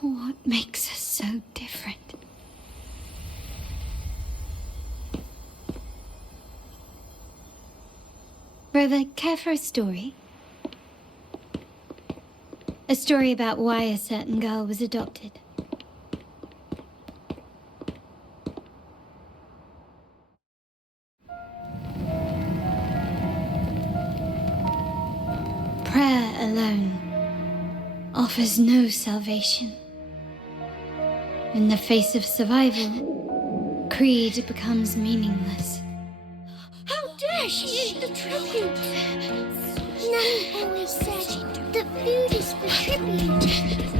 What makes us so different? Brother, care for a story? A story about why a certain girl was adopted. Prayer alone offers no salvation. In the face of survival, creed becomes meaningless. How dare she eat the tribute? Nanny always said that food is for tribute.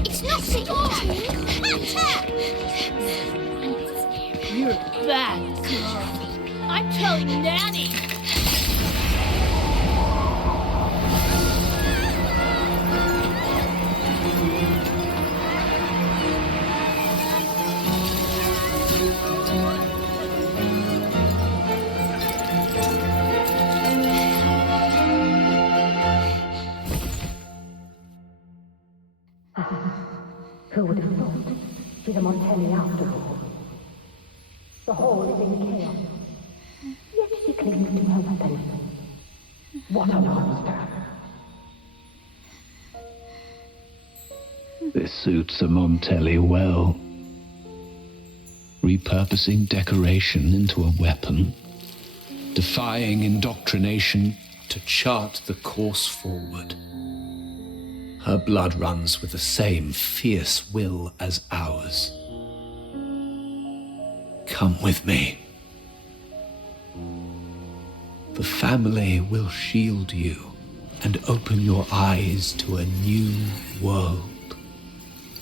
It's not for eating. You're a bad girl. I'm telling Nanny. Who would have thought? She's a Montelli after all. The hall is in chaos. Yet she clings to her weapon. What a monster! This suits a Montelli well. Repurposing decoration into a weapon, defying indoctrination to chart the course forward. Her blood runs with the same fierce will as ours. Come with me. The family will shield you and open your eyes to a new world.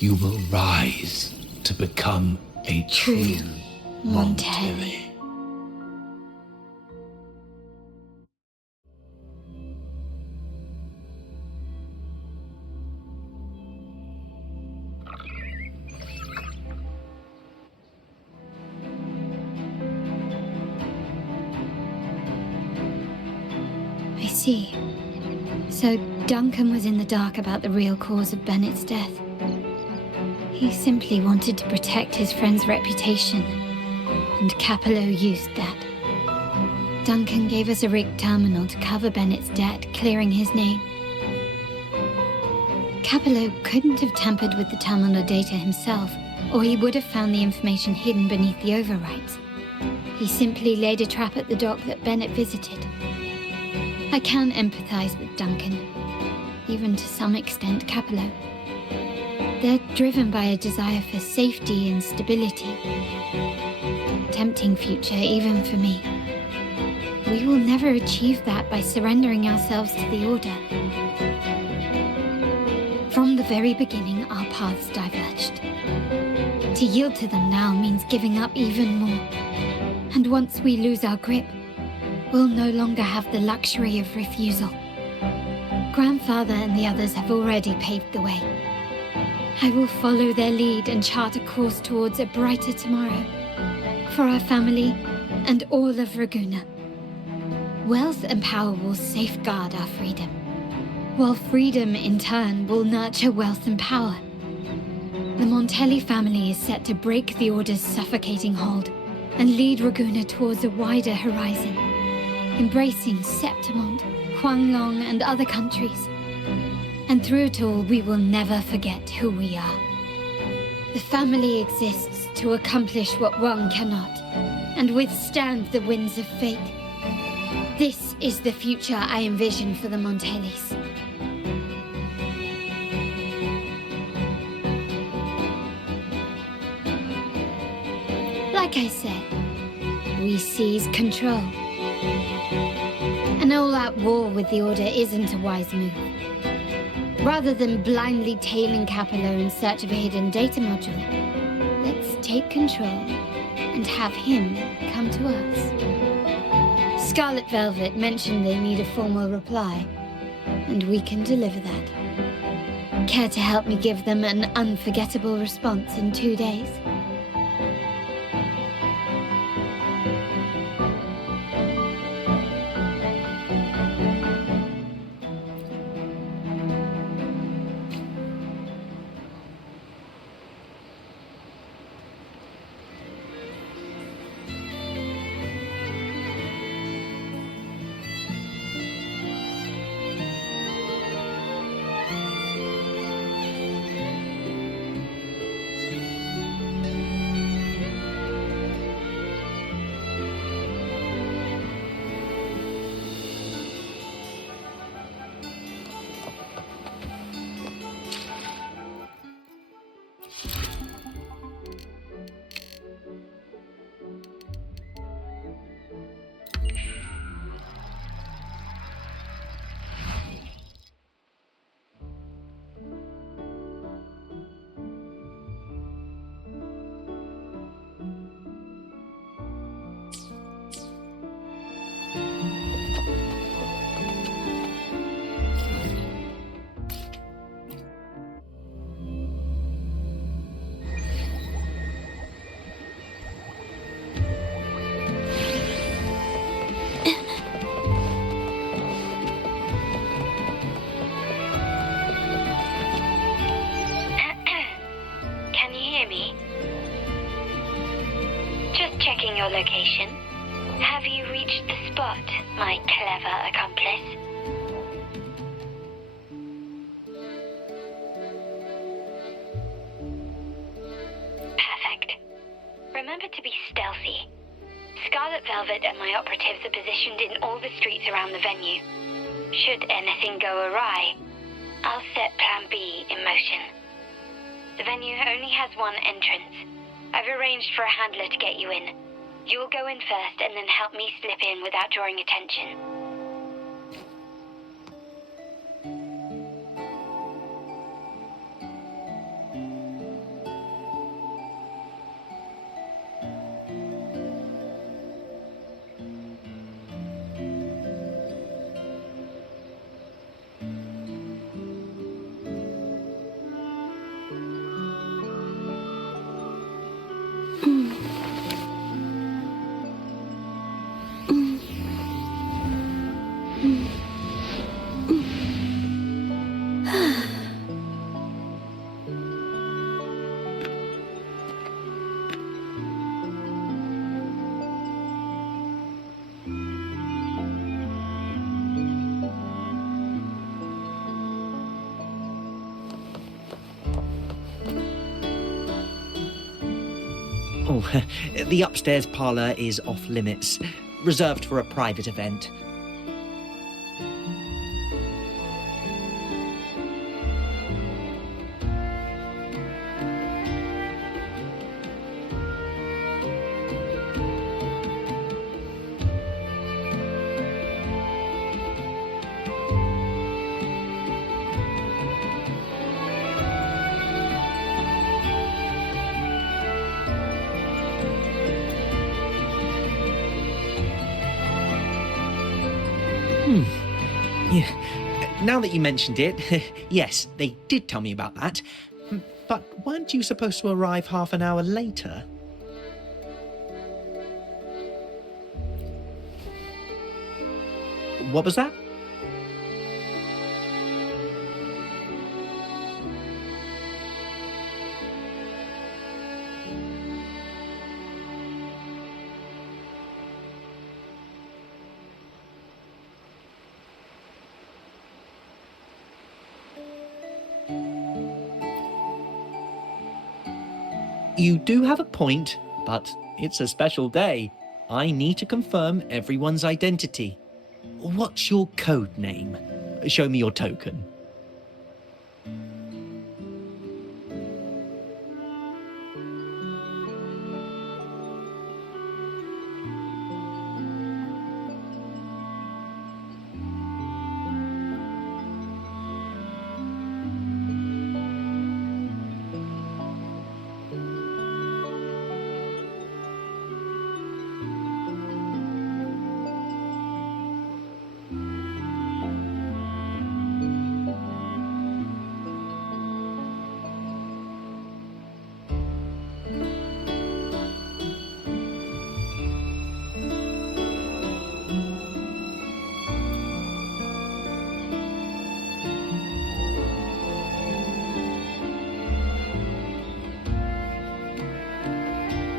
You will rise to become a true Montelli. see. So Duncan was in the dark about the real cause of Bennett's death. He simply wanted to protect his friend's reputation, and Capello used that. Duncan gave us a rigged terminal to cover Bennett's debt, clearing his name. Capello couldn't have tampered with the terminal data himself, or he would have found the information hidden beneath the overwrites. He simply laid a trap at the dock that Bennett visited. I can empathize with Duncan, even to some extent Capello. They're driven by a desire for safety and stability. Tempting future, even for me. We will never achieve that by surrendering ourselves to the Order. From the very beginning, our paths diverged. To yield to them now means giving up even more. And once we lose our grip, we'll no longer have the luxury of refusal. Grandfather and the others have already paved the way. I will follow their lead and chart a course towards a brighter tomorrow. For our family and all of Raguna. Wealth and power will safeguard our freedom, while freedom in turn will nurture wealth and power. The Montelli family is set to break the Order's suffocating hold and lead Raguna towards a wider horizon, embracing Septimont, Huanglong, and other countries. And through it all, we will never forget who we are. The family exists to accomplish what one cannot, and withstand the winds of fate. This is the future I envision for the Montellis. Like I said, we seize control. An all-out war with the Order isn't a wise move. Rather than blindly tailing Capello in search of a hidden data module, let's take control and have him come to us. Scarlet Velvet mentioned they need a formal reply, and we can deliver that. Care to help me give them an unforgettable response in 2 days? Your location. Have you reached the spot, my clever accomplice? Perfect. Remember to be stealthy. Scarlet Velvet and my operatives are positioned in all the streets around the venue. Should anything go awry, I'll set Plan B in motion. The venue only has one entrance. I've arranged for a handler to get you in. You'll go in first and then help me slip in without drawing attention. Oh, the upstairs parlour is off limits, reserved for a private event. Yeah. Now that you mentioned it, yes, they did tell me about that. But weren't you supposed to arrive half an hour later? What was that? You do have a point, but it's a special day. I need to confirm everyone's identity. What's your code name? Show me your token.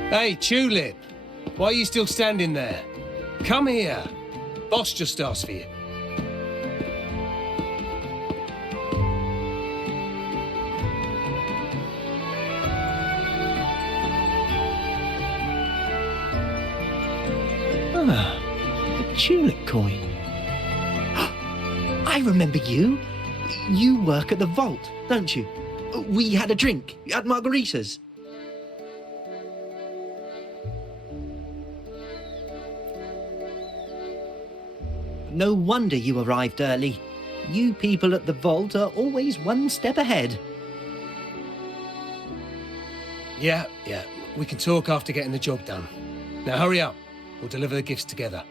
Hey, Tulip! Why are you still standing there? Come here. Boss just asked for you. Ah, a tulip coin. I remember you. You work at the vault, don't you? We had a drink at Margarita's. No wonder you arrived early. You people at the vault are always one step ahead. Yeah. We can talk after getting the job done. Now hurry up. We'll deliver the gifts together.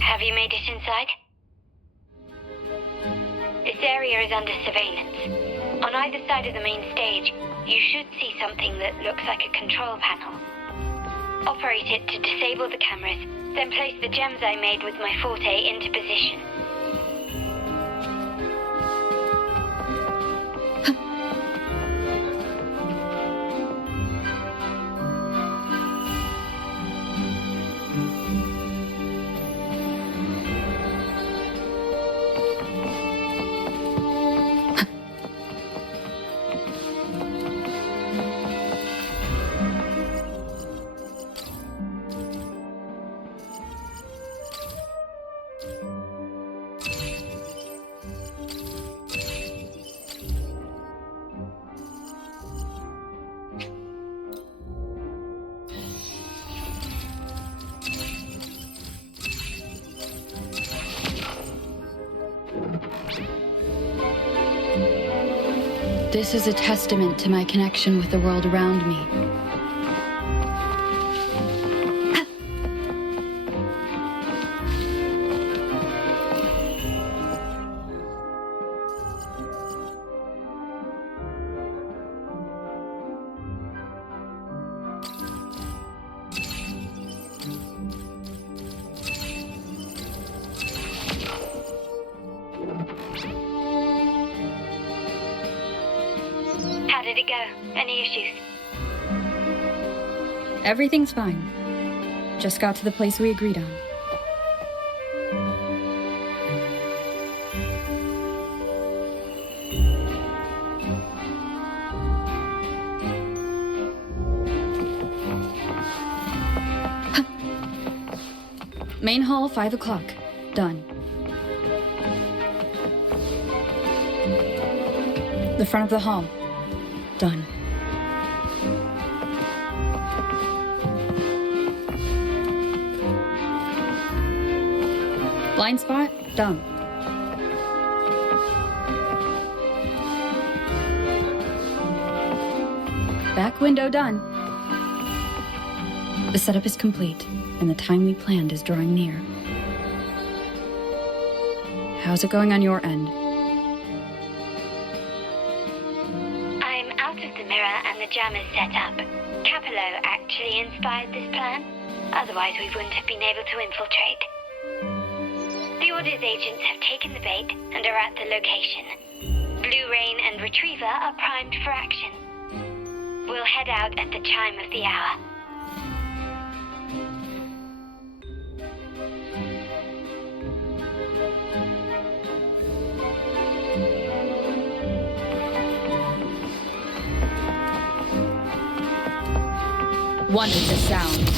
Have you made it inside? This area is under surveillance. On either side of the main stage, you should see something that looks like a control panel. Operate it to disable the cameras, then place the gems I made with my forte into position. This is a testament to my connection with the world around me. How did it go? Any issues? Everything's fine. Just got to the place we agreed on. Main hall, 5 o'clock. Done. The front of the hall. Done. Blind spot? Done. Back window done. The setup is complete, and the time we planned is drawing near. How's it going on your end? I'm out of the mirror and the jam is set up. Capello actually inspired this plan. Otherwise we wouldn't have been able to infiltrate. The Order's agents have taken the bait and are at the location. Blue Rain and Retriever are primed for action. We'll head out at the chime of the hour. Wonderful sound.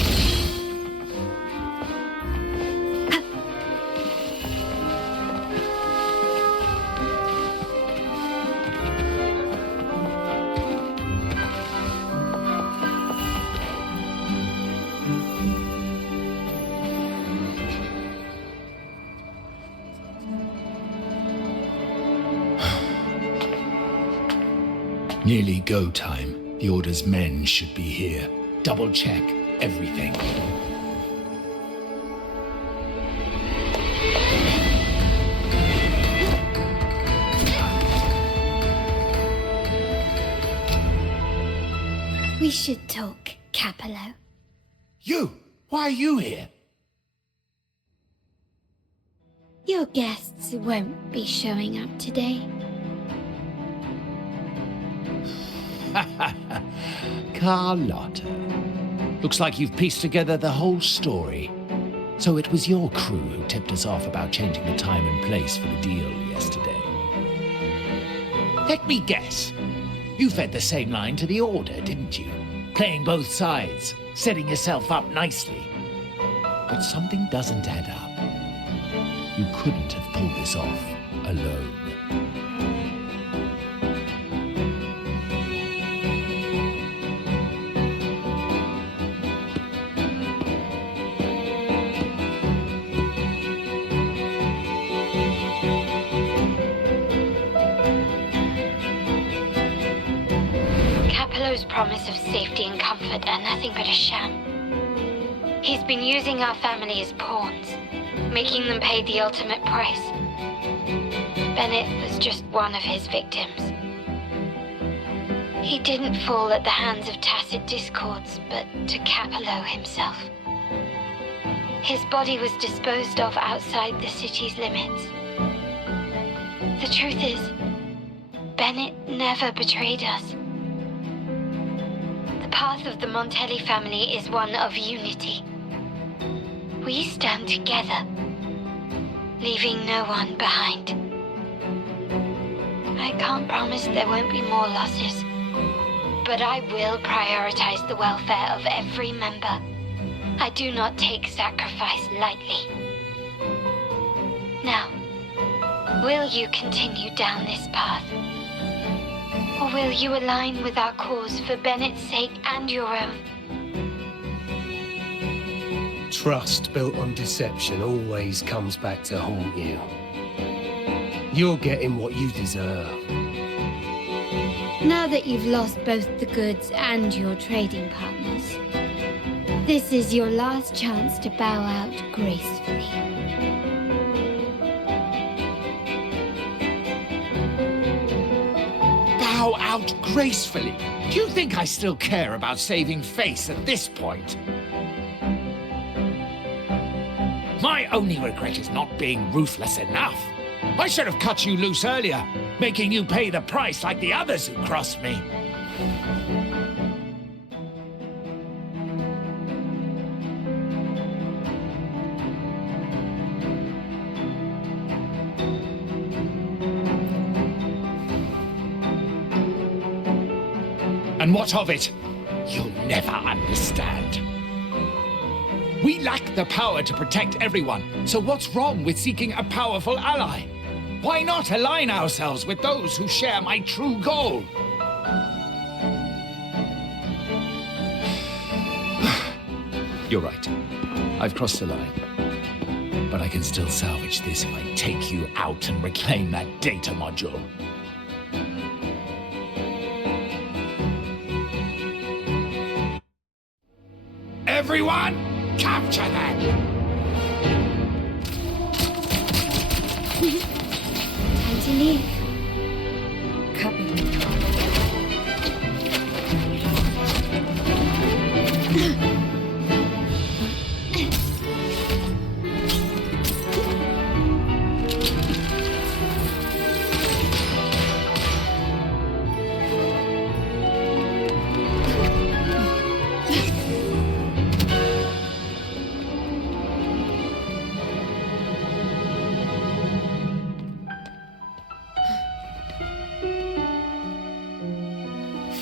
Nearly go time. The Order's men should be here. Double check everything. We should talk, Capello. You! Why are you here? Your guests won't be showing up today. Carlotta. Looks like you've pieced together the whole story. So it was your crew who tipped us off about changing the time and place for the deal yesterday. Let me guess. You fed the same line to the Order, didn't you? Playing both sides, setting yourself up nicely. But something doesn't add up. You couldn't have pulled this off alone. Capello's promise of safety and comfort are nothing but a sham. He's been using our family as pawns, making them pay the ultimate price. Bennett was just one of his victims. He didn't fall at the hands of tacit discords, but to Capello himself. His body was disposed of outside the city's limits. The truth is, Bennett never betrayed us. The path of the Montelli family is one of unity. We stand together, leaving no one behind. I can't promise there won't be more losses, but I will prioritize the welfare of every member. I do not take sacrifice lightly. Now, will you continue down this path? Or will you align with our cause for Bennett's sake and your own? Trust built on deception always comes back to haunt you. You're getting what you deserve. Now that you've lost both the goods and your trading partners, this is your last chance to bow out gracefully. Bow out gracefully? Do you think I still care about saving face at this point? My only regret is not being ruthless enough. I should have cut you loose earlier, making you pay the price like the others who crossed me. And what of it? You'll never understand. We lack the power to protect everyone, so what's wrong with seeking a powerful ally? Why not align ourselves with those who share my true goal? You're right. I've crossed the line. But I can still salvage this if I take you out and reclaim that data module. Everyone, capture them! Time to leave.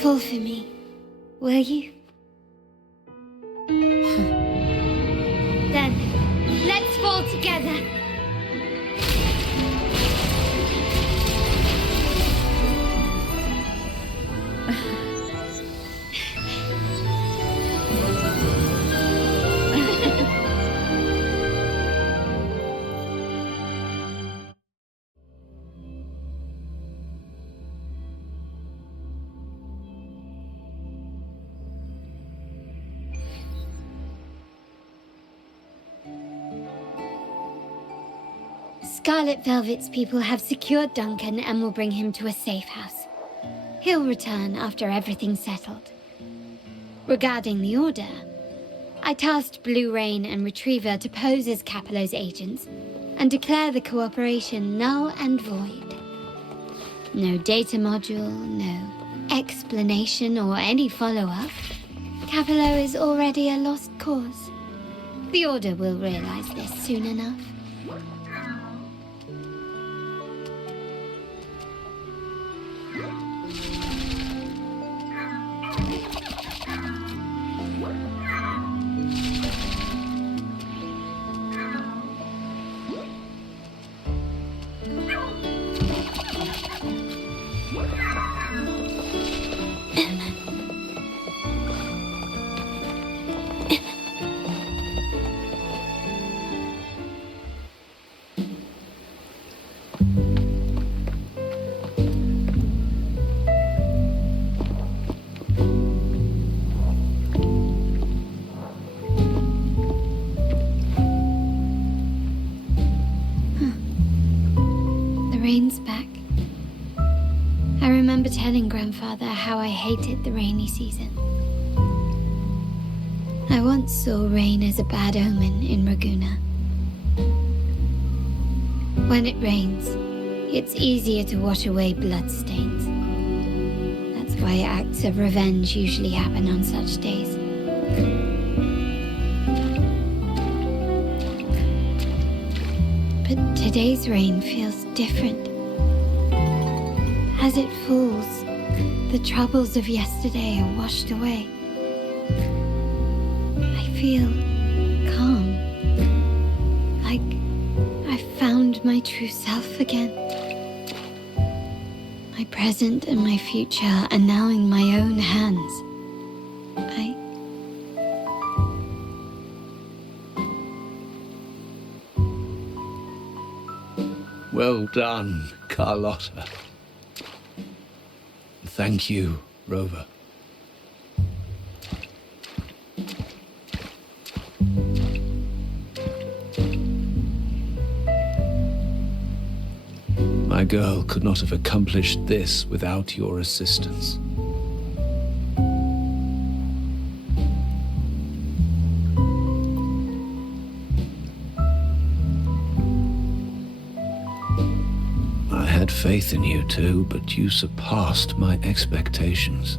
Fall for me, will you? Then, let's fall together. Scarlet Velvet's people have secured Duncan and will bring him to a safe house. He'll return after everything's settled. Regarding the Order, I tasked Blue Rain and Retriever to pose as Capello's agents and declare the cooperation null and void. No data module, no explanation or any follow-up. Capello is already a lost cause. The Order will realize this soon enough. Rain's back. I remember telling Grandfather how I hated the rainy season. I once saw rain as a bad omen in Raguna. When it rains, it's easier to wash away bloodstains. That's why acts of revenge usually happen on such days. But today's rain feels different. As it falls, the troubles of yesterday are washed away. I feel calm, like I found my true self again. My present and my future are now in my own hands. Well done, Carlotta. Thank you, Rover. My girl could not have accomplished this without your assistance. I had faith in you too, but you surpassed my expectations.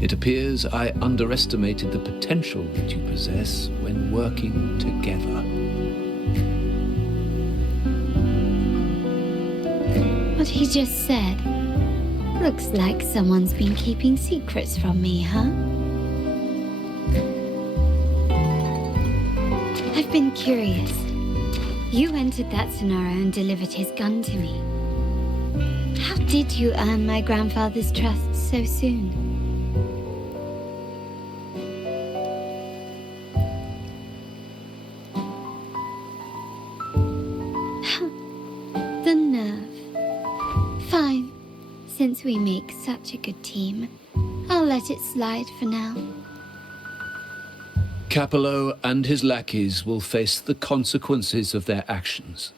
It appears I underestimated the potential that you possess when working together. What he just said looks like someone's been keeping secrets from me, huh? I've been curious. You entered that scenario and delivered his gun to me. How did you earn my grandfather's trust so soon? The nerve. Fine. Since we make such a good team, I'll let it slide for now. Capello and his lackeys will face the consequences of their actions.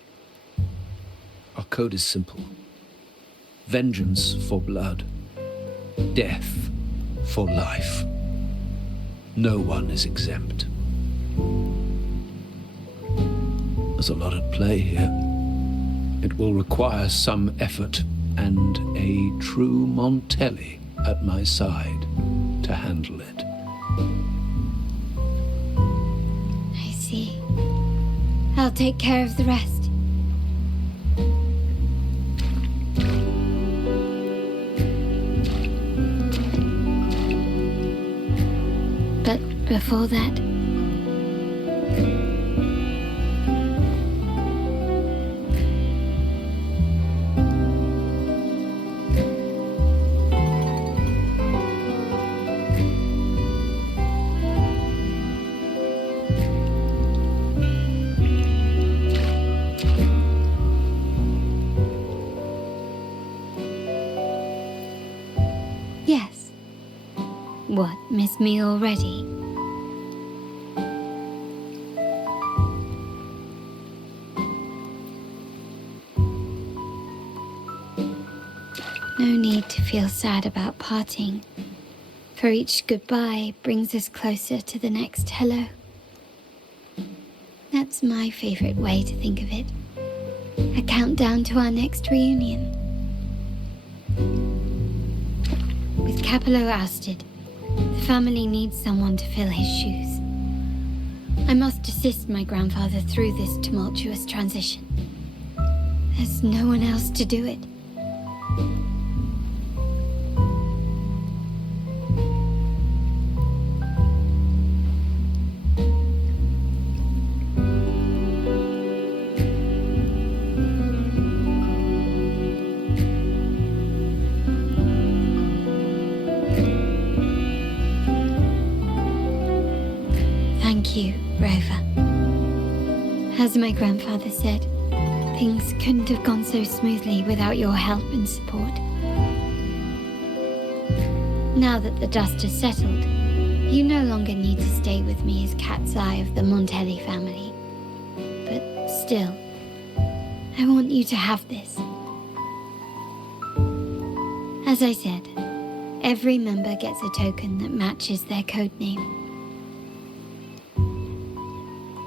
Our code is simple. Vengeance for blood. Death for life. No one is exempt. There's a lot at play here. It will require some effort and a true Montelli at my side to handle it. I see. I'll take care of the rest. But before that... Yes. What, miss me already? No need to feel sad about parting, for each goodbye brings us closer to the next hello. That's my favorite way to think of it. A countdown to our next reunion. With Capello ousted, the family needs someone to fill his shoes. I must assist my grandfather through this tumultuous transition. There's no one else to do it. Thank you, Rover. As my grandfather said, things couldn't have gone so smoothly without your help and support. Now that the dust has settled, you no longer need to stay with me as cat's eye of the Montelli family. But still, I want you to have this. As I said, every member gets a token that matches their codename.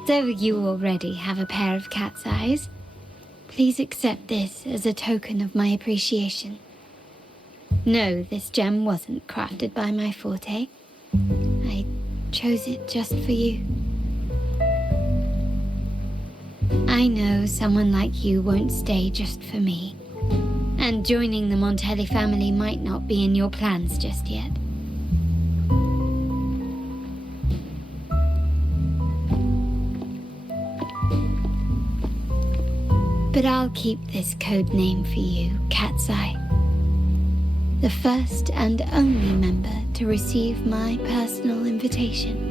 Though you already have a pair of cat's eyes, please accept this as a token of my appreciation. No, this gem wasn't crafted by my forte. I chose it just for you. I know someone like you won't stay just for me, and joining the Montelli family might not be in your plans just yet. But I'll keep this code name for you, Cat's Eye. The first and only member to receive my personal invitation.